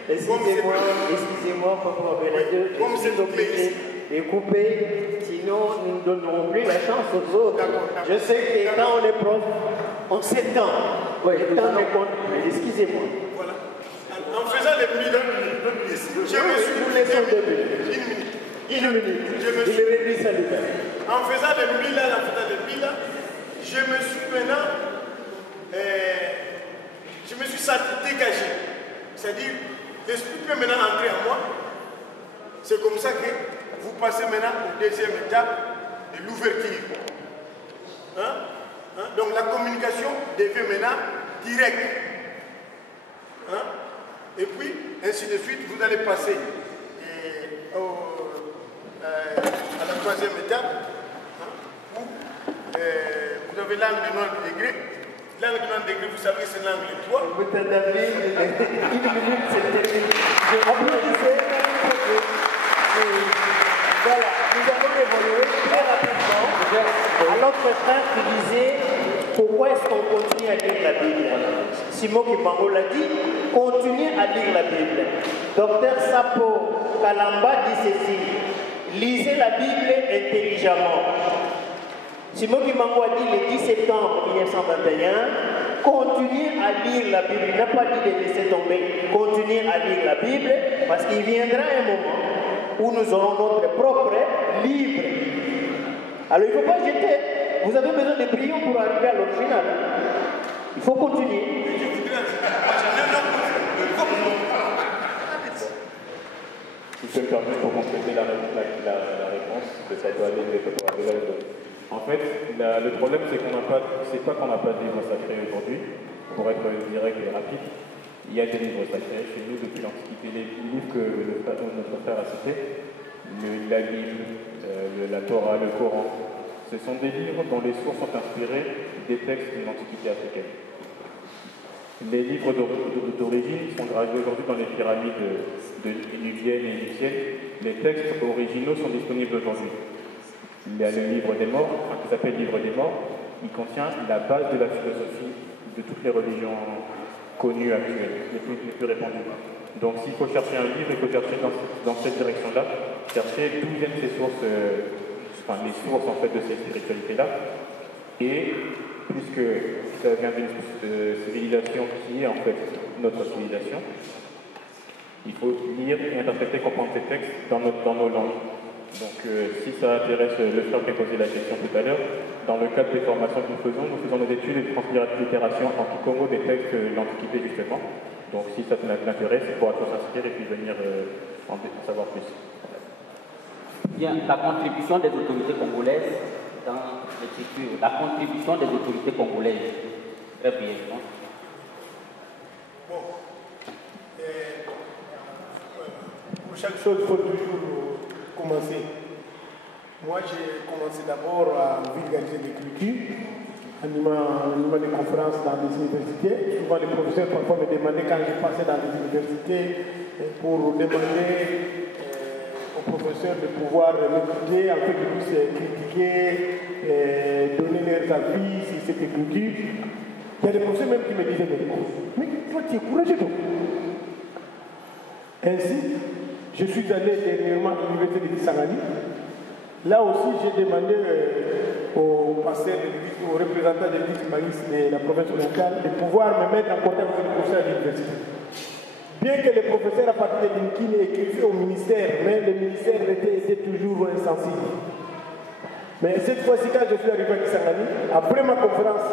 Excusez-moi, Papa Benadeu, comme c'est obligé de couper, sinon nous ne donnerons plus la chance aux autres. Je sais que quand on est prof, on s'étend. Oui, excusez-moi. Voilà. En faisant les Mbila, je me suis... Nous laissons 2 minutes. Une minute. En faisant les Mbila, je me suis maintenant... je me suis dégagé. C'est-à-dire, l'esprit peut maintenant entrer en moi. C'est comme ça que vous passez maintenant au deuxième étape de l'ouverture. Hein? Donc la communication devient maintenant directe. Hein? Et puis, ainsi de suite, vous allez passer à la troisième étape, hein, où vous avez l'angle de 90 degrés. L'angle de 90 degrés, vous savez, c'est l'angle 3. Vous t'adaptez, une minute, c'est terminé. Je applaudissais. Voilà, nous avons évolué très rapidement à l'autre frère qui disait pourquoi est-ce qu'on continue à lire la Bible. Simon Kimbango l'a dit, continuez à lire la Bible. Docteur Sapo Kalamba dit ceci, lisez la Bible intelligemment. Simon Kimbango a dit le 10 septembre 1921, continuez à lire la Bible. Il n'a pas dit de laisser tomber, continuez à lire la Bible parce qu'il viendra un moment où nous aurons notre propre livre. Alors il ne faut pas jeter. Vous avez besoin de brillants pour arriver à l'original. Il faut continuer. Si je peux me permettre pour compléter la réponse, que ça doit aller de En fait, le problème, c'est qu'on n'a pas, c'est pas qu'on n'a pas de livre sacré aujourd'hui, pour être direct et rapide. Il y a des livres sacrés chez nous depuis l'Antiquité. Les livres que notre frère a cités, la Bible, la Torah, le Coran, ce sont des livres dont les sources sont inspirées des textes de l'Antiquité africaine. Les livres d'origine sont gravés aujourd'hui dans les pyramides nubiennes et égyptiennes. Les textes originaux sont disponibles aujourd'hui. Il y a le livre des morts, qui s'appelle Livre des morts. Il contient la base de la philosophie de toutes les religions connues actuelles, les plus répandues. Donc s'il faut chercher un livre, il faut chercher dans cette direction-là, chercher d'où viennent ces sources, les sources en fait de ces spiritualités-là. Et puisque ça vient d'une civilisation qui est en fait notre civilisation, il faut lire et interpréter, comprendre ces textes dans nos langues. Donc si ça intéresse le frère qui a posé la question tout à l'heure, dans le cadre des formations que nous faisons des études et de translittération en Congo des textes de l'Antiquité justement. Donc si ça t'intéresse, il pourra s'inscrire et puis venir en savoir plus. Bien, la contribution des autorités congolaises dans l'écriture, la contribution des autorités congolaises, très brièvement. Bon, pour chaque chose, il faut toujours commencer. Moi, j'ai commencé d'abord à vulgariser l'écriture, animant des conférences dans les universités. Souvent, les professeurs parfois me demandaient quand je passais dans les universités pour demander aux professeurs de pouvoir m'écouter, en fait, qu'ils puissent critiquer, donner leurs avis sur cette écriture. Il y a des professeurs même qui me disaient mais toi, tu es courageux, toi. Ainsi, je suis allé dernièrement à l'université de Kisangani. Là aussi, j'ai demandé aux pasteurs, aux représentants des vice-maristes de la province orientale de pouvoir me mettre en contact avec le professeur de l'université. Bien que les professeurs à partir de l'INKIN écrivaient au ministère, mais le ministère était toujours insensible. Mais cette fois-ci, quand je suis arrivé à Kisangani, après ma conférence,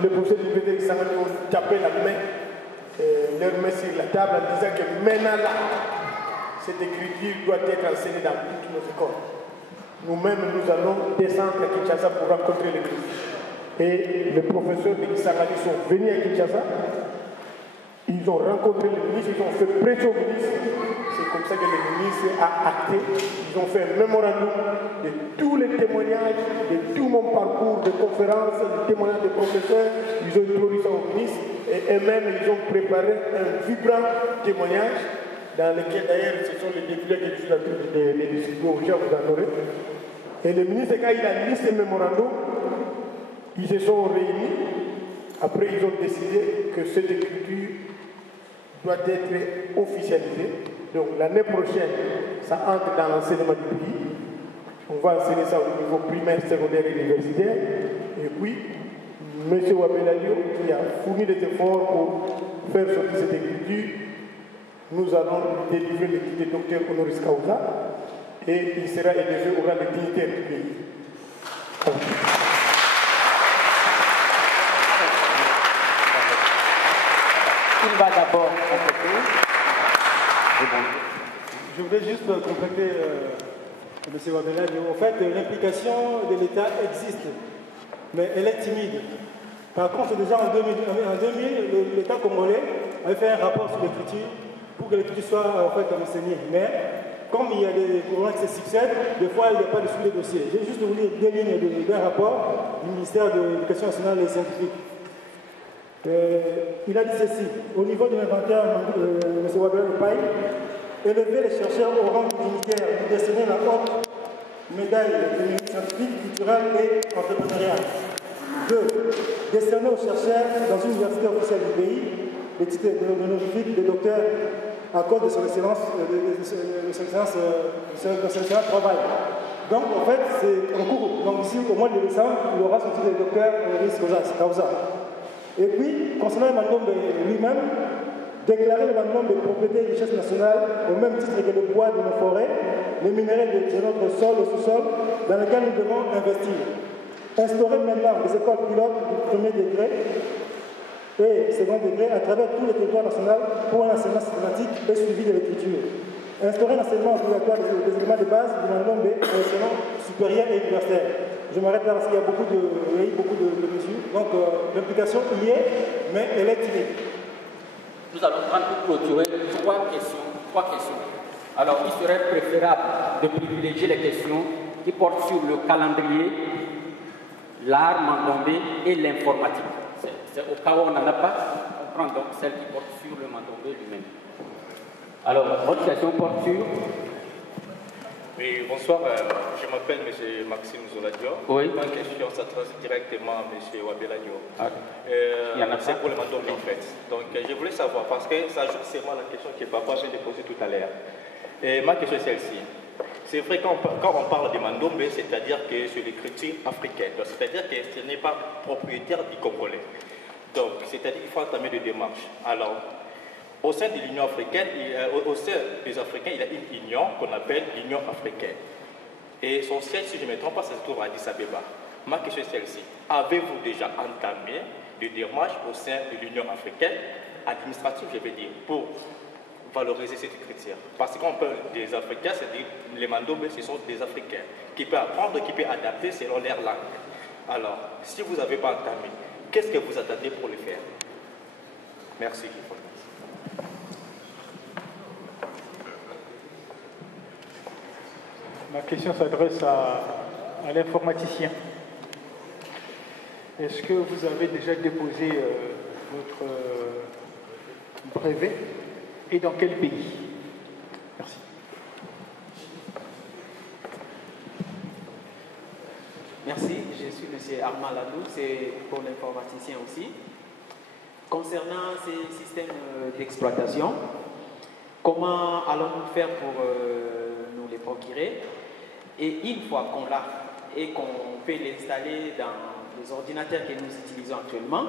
le professeur de l'université de Kisangani ont tapé la main, leur main sur la table en disant que maintenant là, cette écriture doit être enseignée dans toutes nos écoles. Nous-mêmes, nous allons descendre à Kinshasa pour rencontrer les ministres. Et les professeurs de Kisangani sont venus à Kinshasa. Ils ont rencontré le ministre, ils ont fait pression au ministre. C'est comme ça que le ministre a acté. Ils ont fait un mémorandum de tous les témoignages, de tout mon parcours de conférence, des témoignages des professeurs. Ils ont introduit ça au ministre et eux-mêmes, ils ont préparé un vibrant témoignage dans lequel d'ailleurs ce sont les défilés que je suis en train de distribuer aux gens, vous en aurez. Et le ministre, quand il a lu ce mémorandum, ils se sont réunis. Après, ils ont décidé que cette écriture doit être officialisée. Donc l'année prochaine, ça entre dans l'enseignement du pays. On va enseigner ça au niveau primaire, secondaire et universitaire. Et puis, M. Wabelalio, qui a fourni des efforts pour faire sortir cette écriture, nous allons délivrer le titre de docteur honoris causa et il sera élevé au rang de dignitaire du pays. Il va d'abord compléter. Je voudrais juste compléter M. Wabelalio. En fait, l'implication de l'État existe, mais elle est timide. Par contre, déjà en 2000 l'État congolais avait fait un rapport sur l'écriture pour que l'écriture soit en fait enseignée. Mais comme il y a des courants qui se succèdent, des fois il n'y a pas de suivi des dossiers. J'ai juste voulu deux lignes d'un rapport du ministère de l'Éducation nationale et scientifique. Il a dit ceci: au niveau de l'inventaire, M. Wabelalio Paye, élever les chercheurs au rang de dignitaire, décerner la haute médaille de mérite scientifique, culturel et entrepreneurial. 2. Décerner aux chercheurs dans une université officielle du pays les titres honorifiques de docteur à cause de son excellence, travail. Donc en fait, c'est en cours. Donc ici, au mois de décembre, il aura son titre de docteur honoris causa. Et puis, concernant Emmanuel lui-même, déclarer le mandement de propriété et richesse nationale au même titre que le bois de nos forêts, les minéraux de notre sol et sous-sol dans lesquels nous devons investir. Instaurer maintenant des écoles pilotes du premier degré et second degré à travers tous les territoires nationaux pour un enseignement systématique et suivi de l'écriture. Instaurer un enseignement obligatoire des éléments de base du mandement de l'enseignement supérieur et universitaire. Je m'arrête là parce qu'il y a beaucoup de mesures. Donc l'implication y est, mais elle est timide. Nous allons prendre pour clôturer trois questions. Alors, il serait préférable de privilégier les questions qui portent sur le calendrier, l'art mandombé et l'informatique. C'est au cas où on n'en a pas, on prend donc celle qui porte sur le mandombé lui-même. Alors, votre question porte sur... Oui, bonsoir, je m'appelle M. Maxime Zoladio. Oui. Ma question s'adresse directement à M. Wabelalio. C'est pour le mandombé en fait. Donc je voulais savoir, parce que ça ajoute seulement la question que papa vient de poser tout à l'heure. Et ma question est celle-ci. C'est vrai quand on parle de mandombé, c'est-à-dire que c'est l'écriture africaine. C'est-à-dire que ce n'est pas propriétaire du Congolais. Donc, c'est-à-dire qu'il faut entamer des démarches. Alors, au sein de l'Union africaine, au sein des Africains, il y a une union qu'on appelle l'Union africaine. Et son siège, si je ne me trompe pas, se trouve à Addis Abeba. Ma question est celle-ci. Avez-vous déjà entamé des démarches au sein de l'Union africaine, administrative, je veux dire, pour valoriser cette écriture? Parce qu'on parle des Africains, c'est-à-dire les mandombés, ce sont des Africains qui peuvent apprendre, qui peuvent adapter selon leur langue. Alors, si vous n'avez pas entamé, qu'est-ce que vous attendez pour le faire? Merci. Ma question s'adresse à l'informaticien. Est-ce que vous avez déjà déposé votre brevet et dans quel pays? Merci. Merci, je suis M. Armand Ladou, c'est pour l'informaticien aussi. Concernant ces systèmes d'exploitation, comment allons-nous faire pour nous les procurer? Et une fois qu'on l'a, et qu'on peut l'installer dans les ordinateurs que nous utilisons actuellement.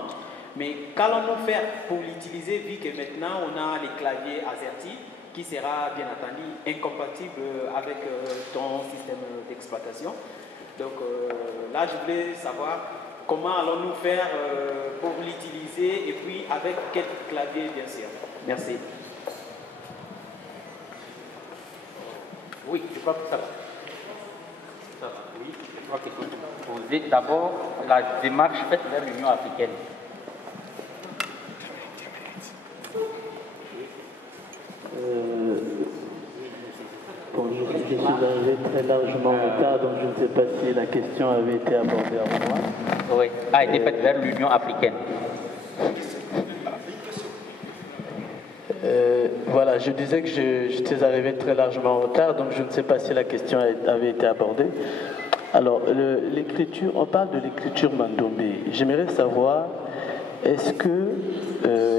Mais qu'allons-nous faire pour l'utiliser vu que maintenant on a les claviers AZERTY qui sera bien entendu incompatible avec ton système d'exploitation. Donc là, je voulais savoir comment allons-nous faire pour l'utiliser et puis avec quel clavier bien sûr. Merci. Oui, je crois que ça va. Ça va, oui. Je crois que vous posez d'abord la démarche faite vers l'Union africaine. Bonjour, je suis arrivé très largement en retard, donc je ne sais pas si la question avait été abordée avant moi. Oui, a été faite vers l'Union africaine. Voilà, je disais que j'étais arrivé très largement en retard, donc je ne sais pas si la question avait été abordée. Alors, l'écriture, on parle de l'écriture Mandombe. J'aimerais savoir, est-ce que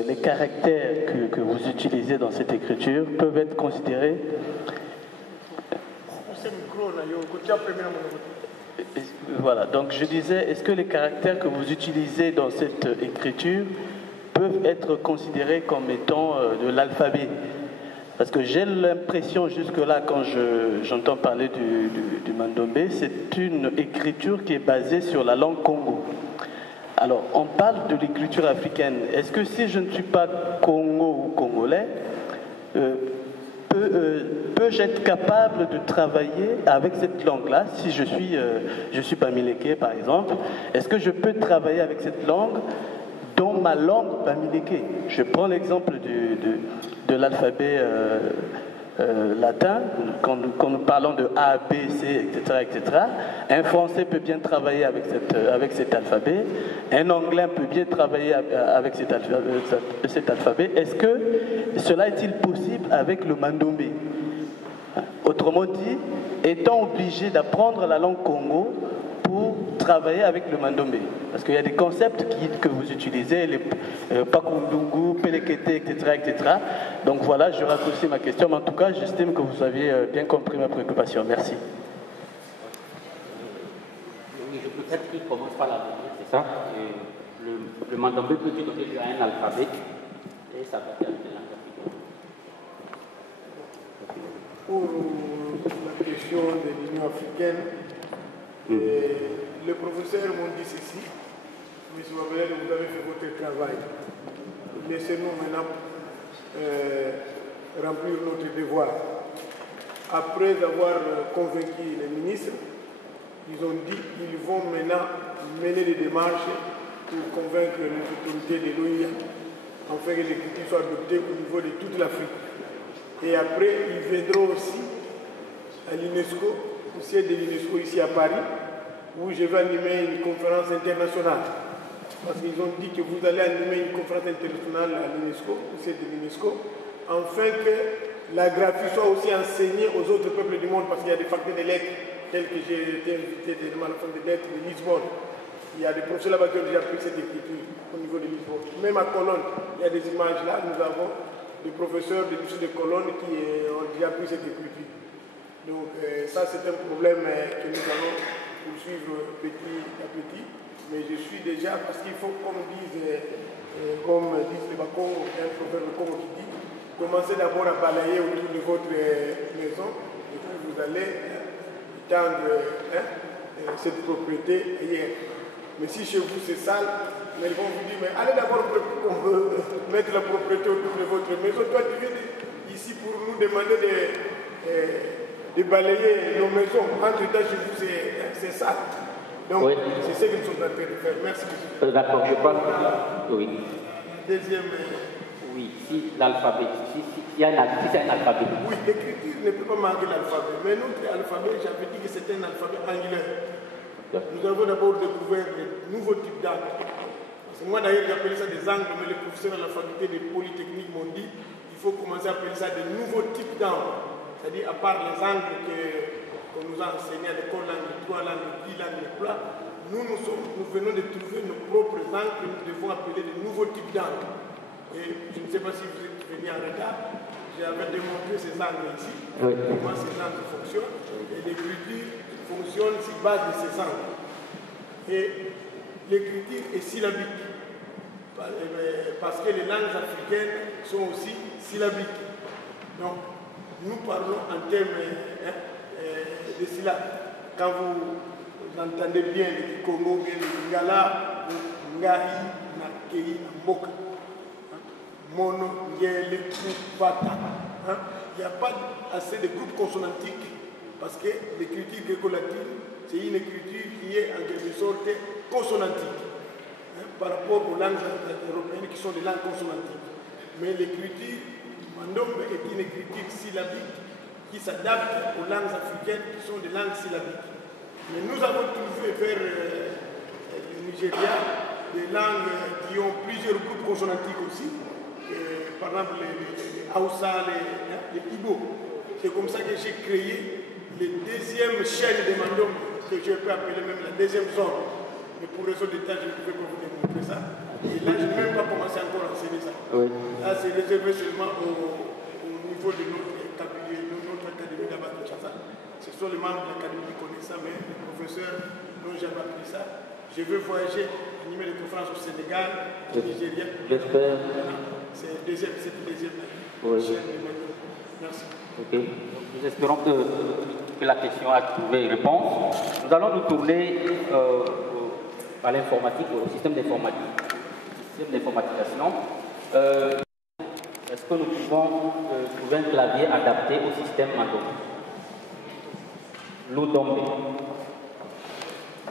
les caractères que vous utilisez dans cette écriture peuvent être considérés... Voilà, donc je disais, est-ce que les caractères que vous utilisez dans cette écriture peuvent être considérés comme étant de l'alphabet? Parce que j'ai l'impression jusque-là, quand j'entends parler du Mandombe, c'est une écriture qui est basée sur la langue Congo. Alors, on parle de l'écriture africaine. Est-ce que si je ne suis pas Congo ou Congolais, peux-je être capable de travailler avec cette langue-là? Si je suis Bamileke, par exemple, est-ce que je peux travailler avec cette langue dans ma langue Bamileke? Je prends l'exemple de l'alphabet latin, quand nous parlons de A, B, C, etc., etc. Un Français peut bien travailler avec cet alphabet, un Anglais peut bien travailler avec cet alphabet. Est-ce que cela est-il possible avec le Mandombe? Autrement dit, étant obligé d'apprendre la langue Congo pour travailler avec le Mandombe? Parce qu'il y a des concepts que vous utilisez, les Pakundungu, Pelekete, etc., etc. Donc voilà, je raccourcis ma question, mais en tout cas, j'estime que vous aviez bien compris ma préoccupation. Merci. Oui, peut-être qu'il commence par la dernière, c'est ça? Le Mandombe peut te donner un alphabet et ça va faire de langue africaine. Pour la question de l'Union africaine, les professeurs m'ont dit ceci: M. Wabelel, vous avez fait votre travail. Laissez-nous maintenant remplir notre devoir. Après avoir convaincu les ministres, ils ont dit qu'ils vont maintenant mener des démarches pour convaincre les autorités de l'OIA afin que l'écriture soit adoptée au niveau de toute l'Afrique. Et après, ils viendront aussi à l'UNESCO, au siège de l'UNESCO ici à Paris, où je vais animer une conférence internationale. Parce qu'ils ont dit que vous allez animer une conférence internationale à l'UNESCO, au siège de l'UNESCO, afin que la graphie soit aussi enseignée aux autres peuples du monde, parce qu'il y a des facultés de lettres, telles que j'ai été invité à la fin des lettres de Lisbonne. Il y a des professeurs là-bas qui ont déjà pris cette écriture au niveau de Lisbonne. Même à Cologne, il y a des images là, nous avons des professeurs de lycée de Cologne qui ont déjà pris cette écriture. Donc ça, c'est un problème que nous allons poursuivre petit à petit. Mais je suis déjà, parce qu'il faut, comme disent les Bakongo, un prophète de Congo qui dit, commencez d'abord à balayer autour de votre maison, et puis vous allez étendre cette propriété ailleurs. Mais si chez vous c'est sale, mais ils vont vous dire, mais allez d'abord mettre la propriété autour de votre maison. Toi, tu viens ici pour nous demander de balayer nos maisons. Entre-temps, chez vous, c'est sale. Donc, oui. C'est ce que nous sommes en train de faire. Merci, monsieur. D'accord, je pense. Oui. Deuxième. Oui, si l'alphabet, si c'est un alphabet. Oui, l'écriture ne peut pas manquer l'alphabet. Mais notre alphabet, j'avais dit que c'était un alphabet angulaire. Nous avons d'abord découvert de nouveaux types d'angles. Moi d'ailleurs j'appelle ça des angles, mais les professeurs à la faculté de Polytechnique m'ont dit qu'il faut commencer à appeler ça des nouveaux types d'angles. C'est-à-dire à part les angles qu'on nous a enseignés à l'école, l'angle droit, l'angle pli, l'angle plat, nous venons de trouver nos propres angles que nous devons appeler des nouveaux types d'angles. Et je ne sais pas si vous êtes venu en retard, j'avais démontré ces angles ici, Oui. comment ces angles fonctionnent, et l'écriture fonctionne sur base de ces angles. Et l'écriture est syllabique, parce que les langues africaines sont aussi syllabiques. Donc, nous parlons en termes de syllabes. Quand vous entendez bien le Congo, bien le Lingala, Ngai, Nakei, Mboka, Mono, Ngele, Pata. Il n'y a pas assez de groupes consonantiques parce que l'écriture gréco-latine, c'est une écriture qui est en quelque sorte consonantique par rapport aux langues européennes qui sont des langues consonantiques. Mais l'écriture Mandombe est une écriture syllabique qui s'adapte aux langues africaines qui sont des langues syllabiques. Mais nous avons trouvé vers le Nigeria des langues qui ont plusieurs groupes consonantiques aussi. Par exemple, les Hausa, les Igbo. C'est comme ça que j'ai créé les deuxièmes chaînes de Mandombe, que je peux appeler même la deuxième zone. Mais pour raison d'état, je ne pouvais pas vous démontrer ça. Et là, je n'ai même pas commencé encore à enseigner ça. Oui. Là, c'est réservé seulement au niveau de notre académie d'Abba Kinshasa. Ce sont les membres de l'académie qui connaissent ça, mais les professeurs n'ont jamais appris ça. Je veux voyager, animer des conférences au Sénégal, au Nigeria. J'espère. C'est le deuxième oui. chaîne de Mandombe. Merci. Ok. Nous espérons que la question a trouvé une réponse. Nous allons nous tourner à l'informatique, au système d'informatisation. Est-ce que nous pouvons trouver un clavier adapté au système Mandombe? Ludombe.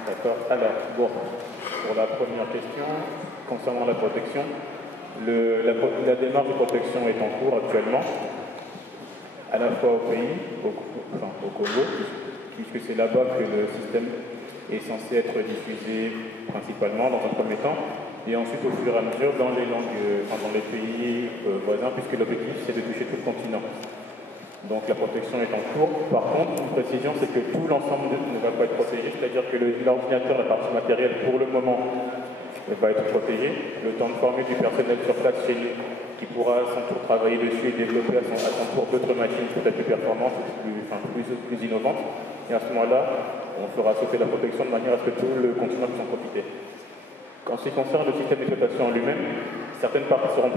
D'accord. Alors, bon, pour la première question, concernant la protection, la démarche de protection est en cours actuellement, à la fois au pays, au Congo, puisque c'est là-bas que le système est censé être diffusé principalement dans un premier temps, et ensuite au fur et à mesure dans les langues, dans les pays voisins, puisque l'objectif c'est de toucher tout le continent. Donc la protection est en cours. Par contre, une précision, c'est que tout l'ensemble ne va pas être protégé, c'est-à-dire que l'ordinateur, la partie matérielle, pour le moment, va être protégé. Le temps de former du personnel sur place chez nous, qui pourra à son tour travailler dessus et développer à son tour d'autres machines peut-être plus performantes, plus innovantes. Et à ce moment-là, on fera sauter la protection de manière à ce que tout le continent puisse en profiter. En ce qui concerne le système d'exploitation en lui-même, certaines parties sont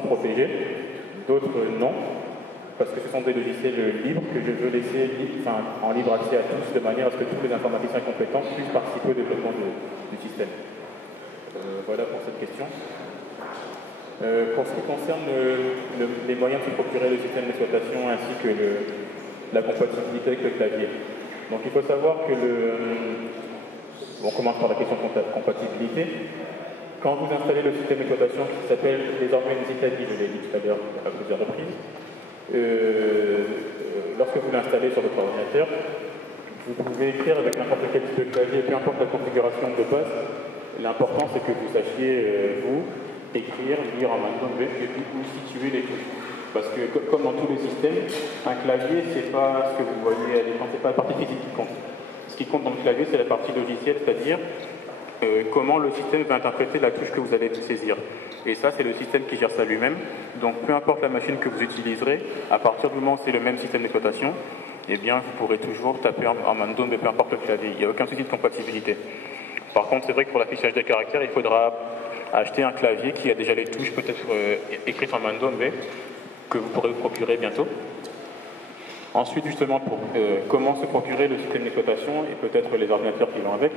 protégées, d'autres non, parce que ce sont des logiciels libres que je veux laisser en libre accès à tous, de manière à ce que tous les informaticiens compétents puissent participer au développement du système. Voilà pour cette question. Pour ce qui concerne les moyens de se procurer le système d'exploitation ainsi que la compatibilité avec le clavier. Donc il faut savoir que on commence par la question de compatibilité. Quand vous installez le système d'exploitation qui s'appelle désormais Nzitani, je l'ai dit tout à l'heure à plusieurs reprises, lorsque vous l'installez sur votre ordinateur, vous pouvez écrire avec n'importe quel type de clavier, peu importe la configuration de base. L'important c'est que vous sachiez, vous, écrire, lire en Mandombe et puis où situer les touches. Parce que comme dans tous les systèmes, un clavier, c'est pas ce que vous voyez à l'écran, c'est pas la partie physique qui compte. Ce qui compte dans le clavier, c'est la partie logicielle, c'est-à-dire comment le système va interpréter la touche que vous allez saisir. Et ça, c'est le système qui gère ça lui-même. Donc peu importe la machine que vous utiliserez, à partir du moment où c'est le même système d'exploitation, eh bien vous pourrez toujours taper en Mandombe, peu importe le clavier. Il n'y a aucun souci de compatibilité. Par contre, c'est vrai que pour l'affichage des caractères, il faudra acheter un clavier qui a déjà les touches peut-être écrites en Mandombe, que vous pourrez vous procurer bientôt. Ensuite, justement, pour comment se procurer le système d'exploitation et peut-être les ordinateurs qui vont avec.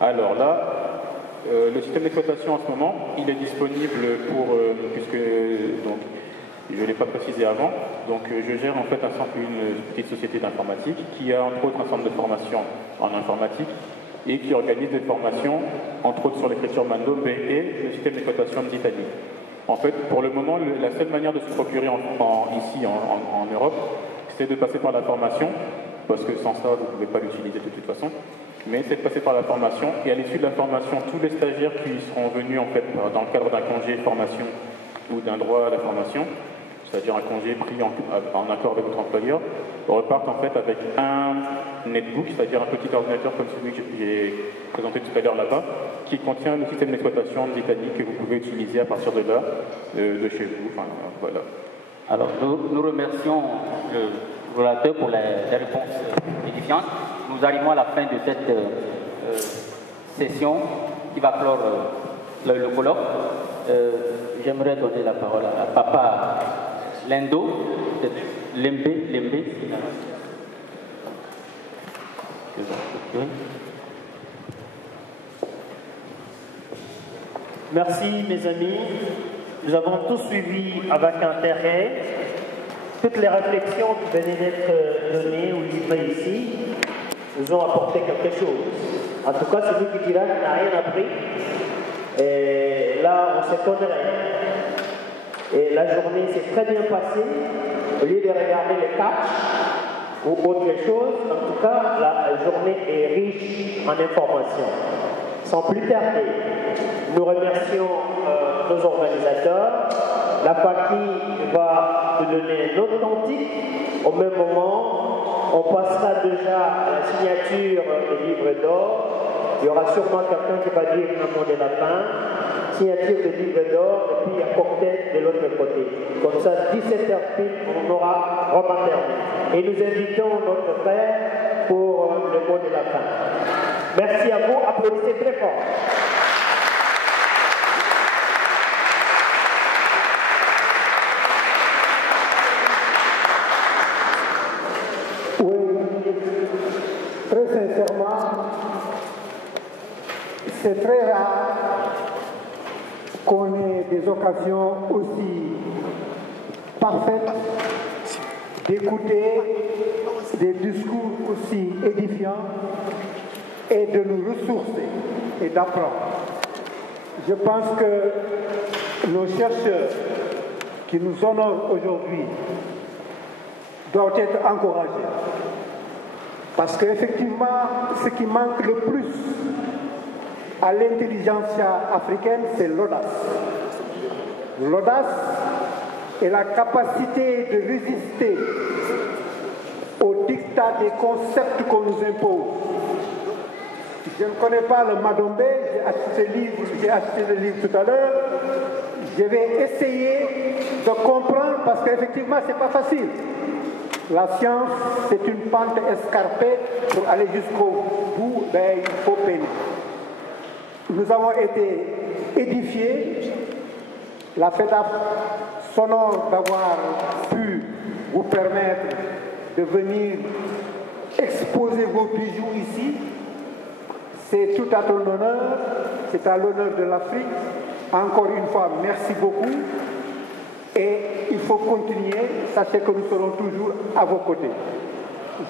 Alors là, le système d'exploitation en ce moment, il est disponible pour, puisque donc, je ne l'ai pas précisé avant, donc je gère en fait une petite société d'informatique qui a entre autres un centre de formation en informatique et qui organise des formations, entre autres sur l'écriture Mandombe et le système d'exploitation Nzitani. En fait, pour le moment, la seule manière de se procurer ici en Europe, c'est de passer par la formation, parce que sans ça, vous ne pouvez pas l'utiliser de toute façon, mais c'est de passer par la formation, et à l'issue de la formation, tous les stagiaires qui seront venus en fait dans le cadre d'un congé formation ou d'un droit à la formation, c'est-à-dire un congé pris en accord avec votre employeur, repartent en fait avec un netbook, c'est-à-dire un petit ordinateur comme celui que j'ai présenté tout à l'heure là-bas, qui contient le système d'exploitation Nzitani que vous pouvez utiliser à partir de là, de chez vous. Enfin, voilà. Alors, nous remercions le orateur pour les réponses édifiantes. Nous arrivons à la fin de cette session qui va clore le colloque. J'aimerais donner la parole à Papa Lendo, Lembe. Merci mes amis, nous avons tous suivi avec intérêt toutes les réflexions qui venaient d'être données ou livrées ici, nous ont apporté quelque chose. En tout cas, celui qui dira qu'il n'a rien appris, et là on s'étonnerait. Et la journée s'est très bien passée, au lieu de regarder les catchs ou autre chose, en tout cas la journée est riche en informations. Sans plus tarder, nous remercions nos organisateurs. La FACI va nous donner un autre cantique. Au même moment, on passera déjà à la signature des livres d'or. Il y aura sûrement quelqu'un qui va dire un mot de la fin. Signature des livres d'or et puis un cocktail de l'autre côté. Comme ça, 17h pile, on aura vraiment terminé. Et nous invitons notre frère pour le mot de la fin. Merci à vous, applaudissez très fort. Oui, très sincèrement, c'est très rare qu'on ait des occasions aussi parfaites d'écouter des discours aussi édifiants et de nous ressourcer et d'apprendre. Je pense que nos chercheurs qui nous honorent aujourd'hui doivent être encouragés. Parce qu'effectivement, ce qui manque le plus à l'intelligentsia africaine, c'est l'audace. L'audace et la capacité de résister au diktat des concepts qu'on nous impose. Je ne connais pas le Madombe, j'ai acheté le livre tout à l'heure. Je vais essayer de comprendre parce qu'effectivement, ce n'est pas facile. La science, c'est une pente escarpée. Pour aller jusqu'au bout, il faut peiner. Nous avons été édifiés. La fête sonore d'avoir pu vous permettre de venir exposer vos bijoux ici. C'est tout à ton honneur, c'est à l'honneur de l'Afrique. Encore une fois, merci beaucoup. Et il faut continuer. Sachez que nous serons toujours à vos côtés.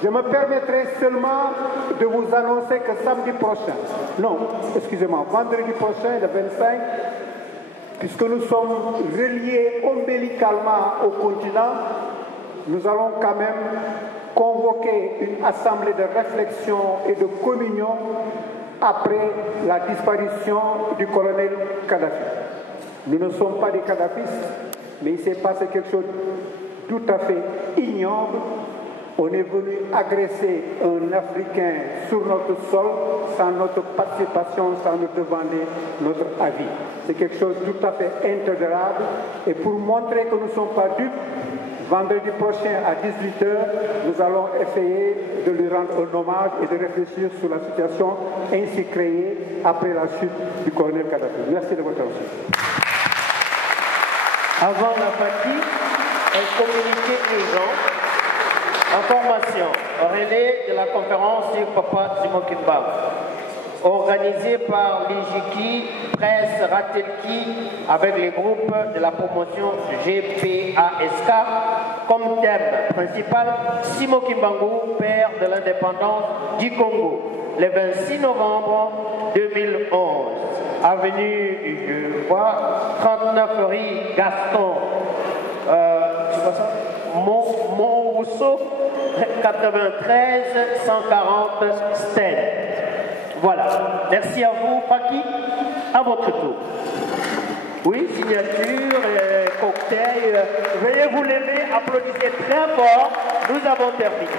Je me permettrai seulement de vous annoncer que samedi prochain, non, excusez-moi, vendredi prochain, le 25, puisque nous sommes reliés ombilicalement au continent, nous allons quand même convoquer une assemblée de réflexion et de communion après la disparition du colonel Kadhafi. Nous ne sommes pas des Kadhafistes, mais il s'est passé quelque chose de tout à fait ignoble. On est venu agresser un Africain sur notre sol sans notre participation, sans nous demander notre avis. C'est quelque chose de tout à fait intolérable. Et pour montrer que nous ne sommes pas dupes, vendredi prochain à 18h, nous allons essayer de lui rendre un hommage et de réfléchir sur la situation ainsi créée après la chute du colonel Kadhafi. Merci de votre attention. Avant la partie, un communiqué urgent. Information, relais de la conférence sur Papa Simon Kimba, organisée par l'IJIKI, Presse Ratelki, avec les groupes de la promotion GPASK, comme thème principal, Simon Kimbangu, père de l'indépendance du Congo, le 26 novembre 2011, avenue, je vois, 39 rue Gaston, Montrousseau, 93 140 Stèle. Voilà. Merci à vous, Paki. À votre tour. Oui, signature, cocktail. Veuillez vous lever, applaudissez très fort. Nous avons terminé.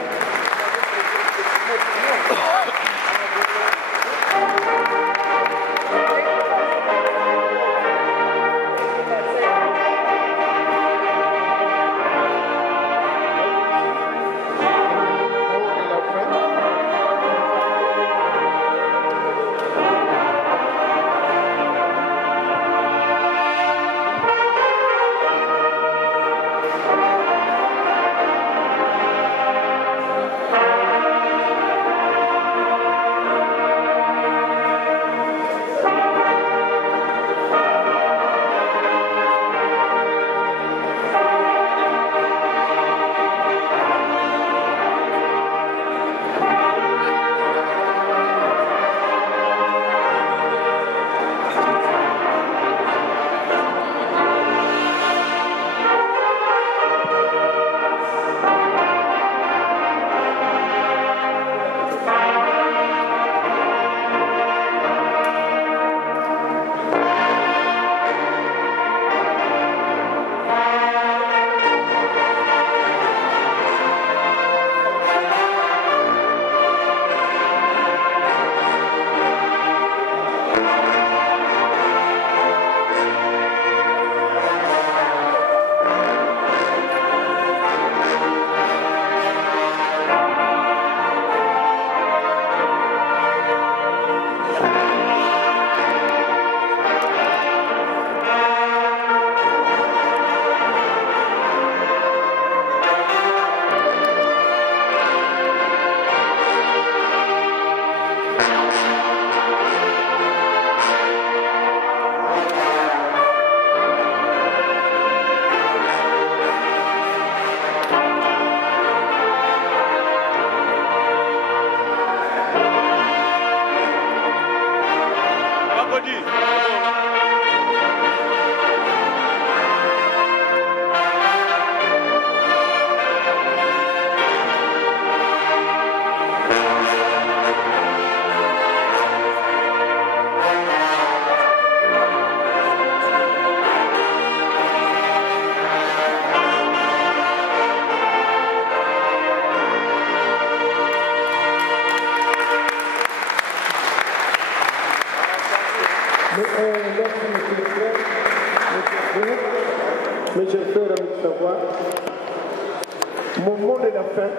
mon mot de la fin,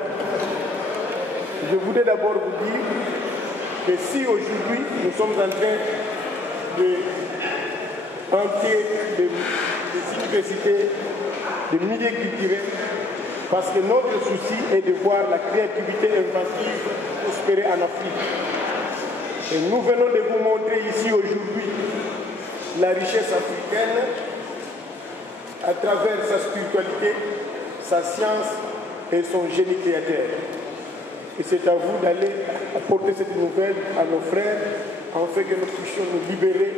je voudrais d'abord vous dire que si aujourd'hui nous sommes en train de remplir des universités, des milieux culturels, parce que notre souci est de voir la créativité inventive prospérer en Afrique. Et nous venons de vous montrer ici aujourd'hui la richesse africaine à travers sa spiritualité, sa science et son génie créateur. Et c'est à vous d'aller apporter cette nouvelle à nos frères, afin que nous puissions nous libérer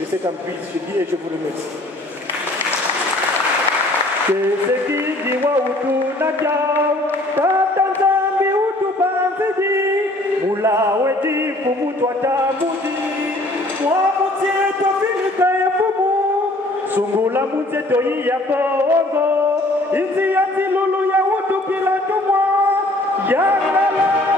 de cette emprise. Je dis et je vous remercie. Sungula mutseto ya Kongo, inzi ya tilulu ya utu pila tumwa, ya ngala.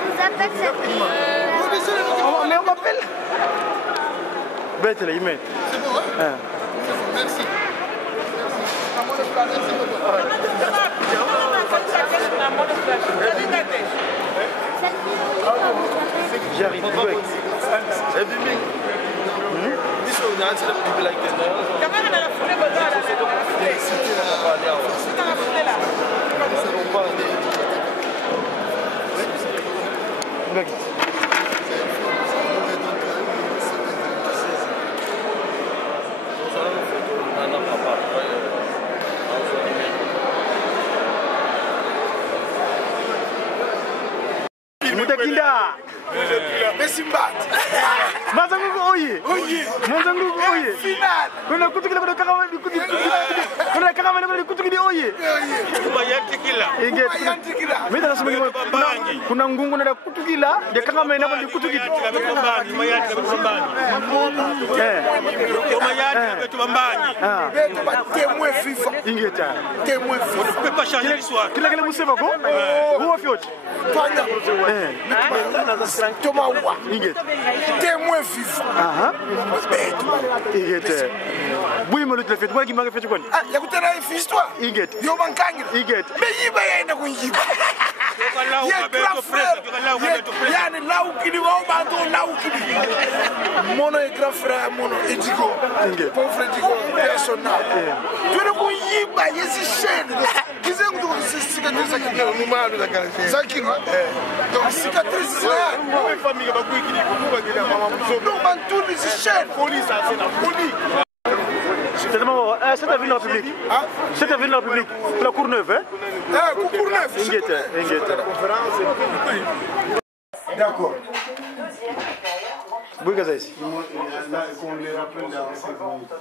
vous appelle cette fille. Mais on m'appelle. Bête là, il met. C'est bon, hein? C'est bon, merci. J'arrive, Mutakinda. Mesimbat. Mazangugu oye. Mazangugu oye. Final. Kuna kutukila kuna kama kutukila. Kuna kama kuna kutukila oye. Mayantikila. Inge. Mimi nasema kuna ngungu na kutukila ya kama mena kwa kutukila. Mayantikila bambani. Beto ba témoin vivant. Ingeta. Témoin vivant. On ne peut pas changer l'histoire. Kila kile musema ko? Huwa fiot. Panda. Thomas Wa. Ingeta. Témoin vivant. Aha. Ingeta. Bui mo lutle fet, wagi maga fet ko. Ah, yakutana histoire. Ingeta. Yo bankangira. Ingeta. Me yiba yenda kunyiba. Yani laukini wao bantu laukini. Mono est grand frère mono Edigo. Pauvre Edigo personnel. Tu ne kuyiba yesi chaîne. Kizengu to cicatrice qui est normal da cara. Zakino. Donc cicatrice là. Moi famille ba kuikini kuba kila mama mzondo. Donc bantu yesi chaîne. Police c'est la police. C'est la ville de la République. C'est la ville de la République. La Courneuve, hein? Ah, Courneuve. D'accord. Oui, Gazaïs. On les rappelle dans 5 minutes.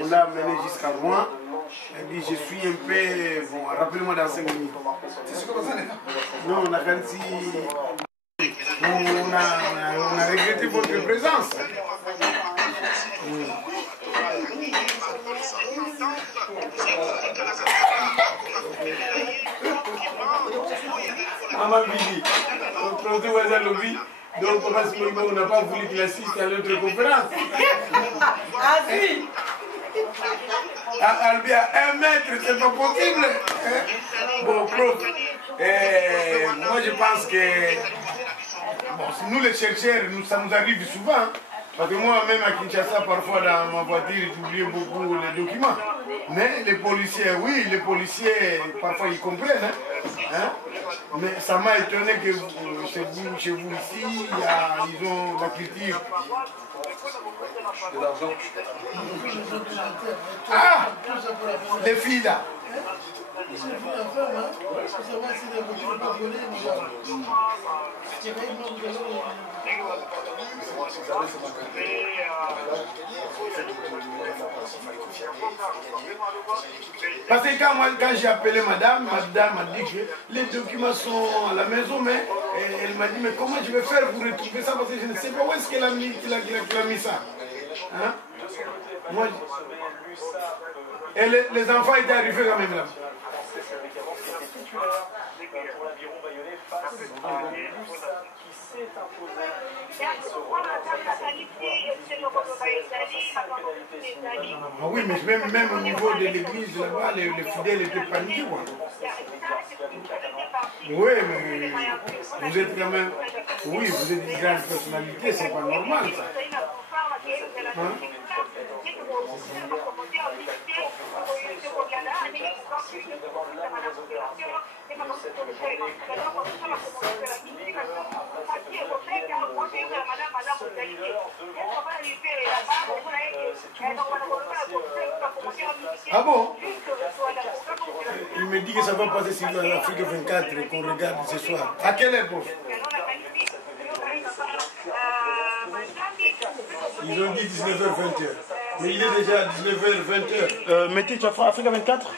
On l'a amené jusqu'à moi. Elle dit je suis un peu. Bon, rappelez-moi dans 5 minutes. Non, on a quand on a regretté votre présence. Maman Bibi, donc on n'a pas voulu qu'il assiste à notre conférence. Albia, 1 mètre, c'est pas possible. Bon, prof, moi je pense que bon, nous les chercheurs, ça nous arrive souvent. Parce que moi-même à Kinshasa, parfois dans ma voiture, j'oublie beaucoup les documents. Mais les policiers, oui, les policiers, parfois ils comprennent. Hein? Mais ça m'a étonné que chez vous ici, ils ont la culture. De l'argent. Ah! Les filles là. Parce que quand j'ai appelé madame m'a dit que les documents sont à la maison, mais elle m'a dit mais comment je vais faire pour retrouver ça parce que je ne sais pas où est-ce qu'elle a mis ça. Hein? Moi, et les enfants étaient arrivés quand même là. Ah oui, mais même au niveau de l'église là-bas, les fidèles étaient paniqués. Quoi. Oui, mais vous êtes quand même. Oui, vous êtes une grande personnalité, c'est pas normal ça. Hein? Ah bon? Il me dit que ça va passer sur l'Afrique 24 qu'on regarde ce soir. À quelle époque? Ils ont dit 19h-20h. Mais il est déjà 19h-20h. Mettez, tu as fait Afrique 24?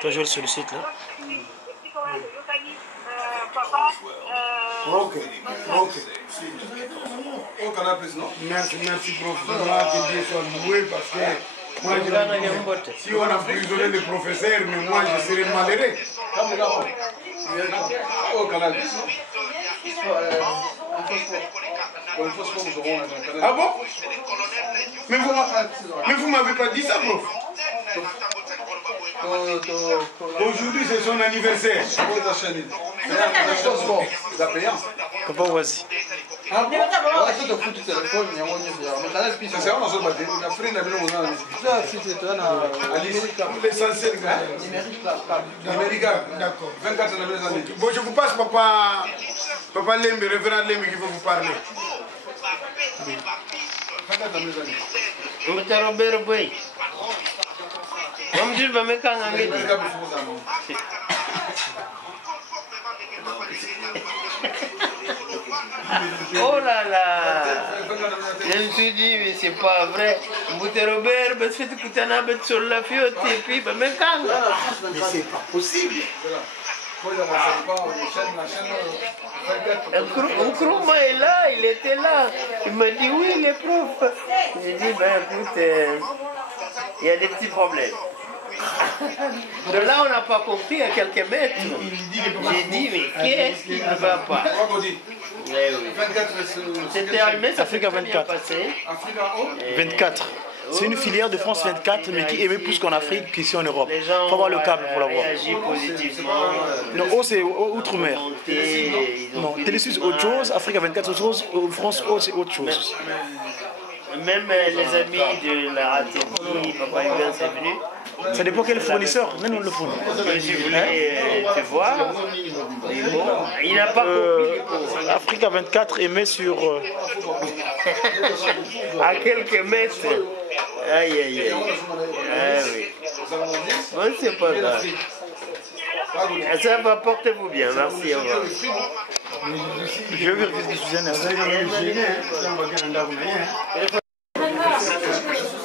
Toi, je le sollicite là. Ok. Merci, prof. Vraiment, que Dieu soit loué parce que moi, si on a emprisonné le professeur, mais moi, je serais malheureux. Ah bon? Mais vous m'avez pas dit ça, prof. Aujourd'hui, c'est son anniversaire. Papa, vas-y. D'accord. Bon, je vous passe Papa Lembe, révérend Lembe qui va vous parler. Robert Boy. Oh là là! Je me suis dit, mais c'est pas vrai. Mbouté Robert, ben c'est tout un abet sur la fiote et puis ben mais c'est pas possible. Nkrumah est là, il était là. Il m'a dit oui, les profs. J'ai dit, ben écoute, il y a des petits problèmes. De là, on n'a pas compris à quelques mètres. J'ai dit, mais qu'est-ce qui ne va pas? C'était allumé, ça fait Africa 24. 24. C'est une filière de France 24, mais qui émet plus qu'en Afrique qu'ici en Europe. Il faut avoir le câble pour l'avoir. Non, oh, c'est outre-mer. Non, Télé-Suisse, autre chose. Africa 24, autre chose. France, c'est autre chose. Même les amis de la RATP, Papa Hubert, c'est venu. Ça dépend quel fournisseur. Non, le fournisseur. Je voulais te voir. Il n'a pas compris. Africa 24 émet sur... à quelques mètres. Aïe, aïe, aïe. Ah oui. Bon, c'est pas grave. Ça va, portez-vous bien. Merci, au revoir. Je vais vérifier Suzanne.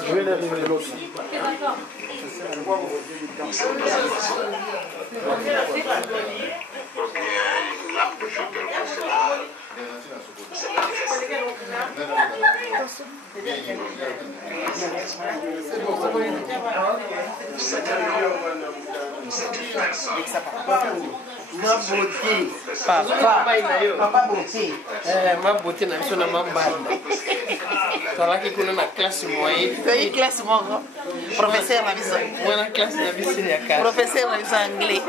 Je vais l'arriver l'autre. Ma beauté, papa beauté, ma beauté na biso na mambanda. Tolaki kuna na classe moyenne. C'est classe moko. Professeur na biso. Mwana classe na biso ya kaka. Professeur na biso anglais.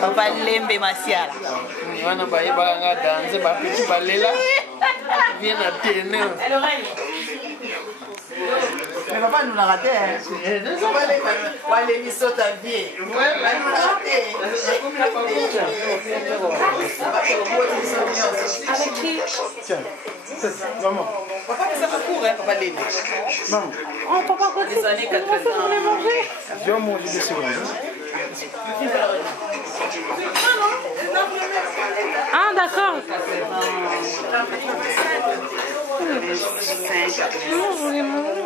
Papa Lembe Masiala. Wana bayeba nga danse ba petit balela. Viens na teneur. Mais papa nous l'a raté. Wale biso ta bien. Nous l'a raté. Avec qui? Tiens, maman. Papa, ça va courir, papa Lembe. Maman. Oh, papa, quand les années 80. Vous voulez manger? Je vais manger des secondes. Ah, d'accord. Non, je voulais manger.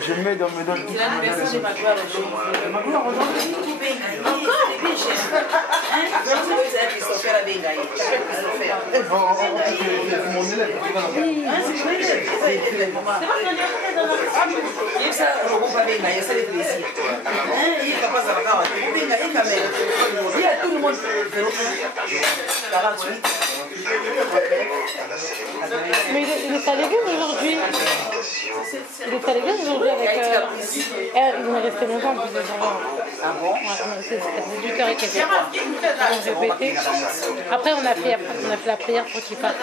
Je mets dans mes doigts. Mais il est allé bien aujourd'hui. Il est allé bien aujourd'hui avec... il me restait même pas en plus de savoir. Ah bon? C'est 18h et quelques. Donc j'ai pété. Après on a fait la prière pour qu'il parte.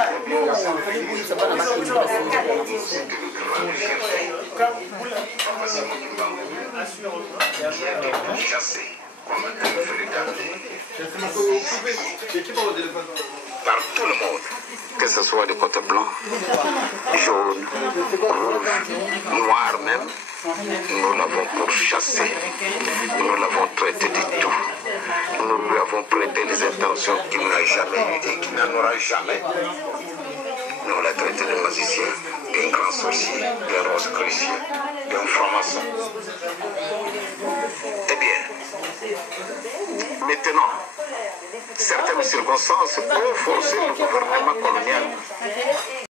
Qui parle au téléphone? par tout le monde, que ce soit du côté blanc, jaune, rouge, noir même. Nous l'avons pourchassé, nous l'avons traité de tout. Nous lui avons prêté les intentions qu'il n'a jamais eues et qu'il n'en aura jamais. Nous l'avons traité de magicien, d'un grand sorcier, d'un rose-crucier, d'un franc-maçon. Eh bien, maintenant, certaines circonstances ont forcé le gouvernement colonial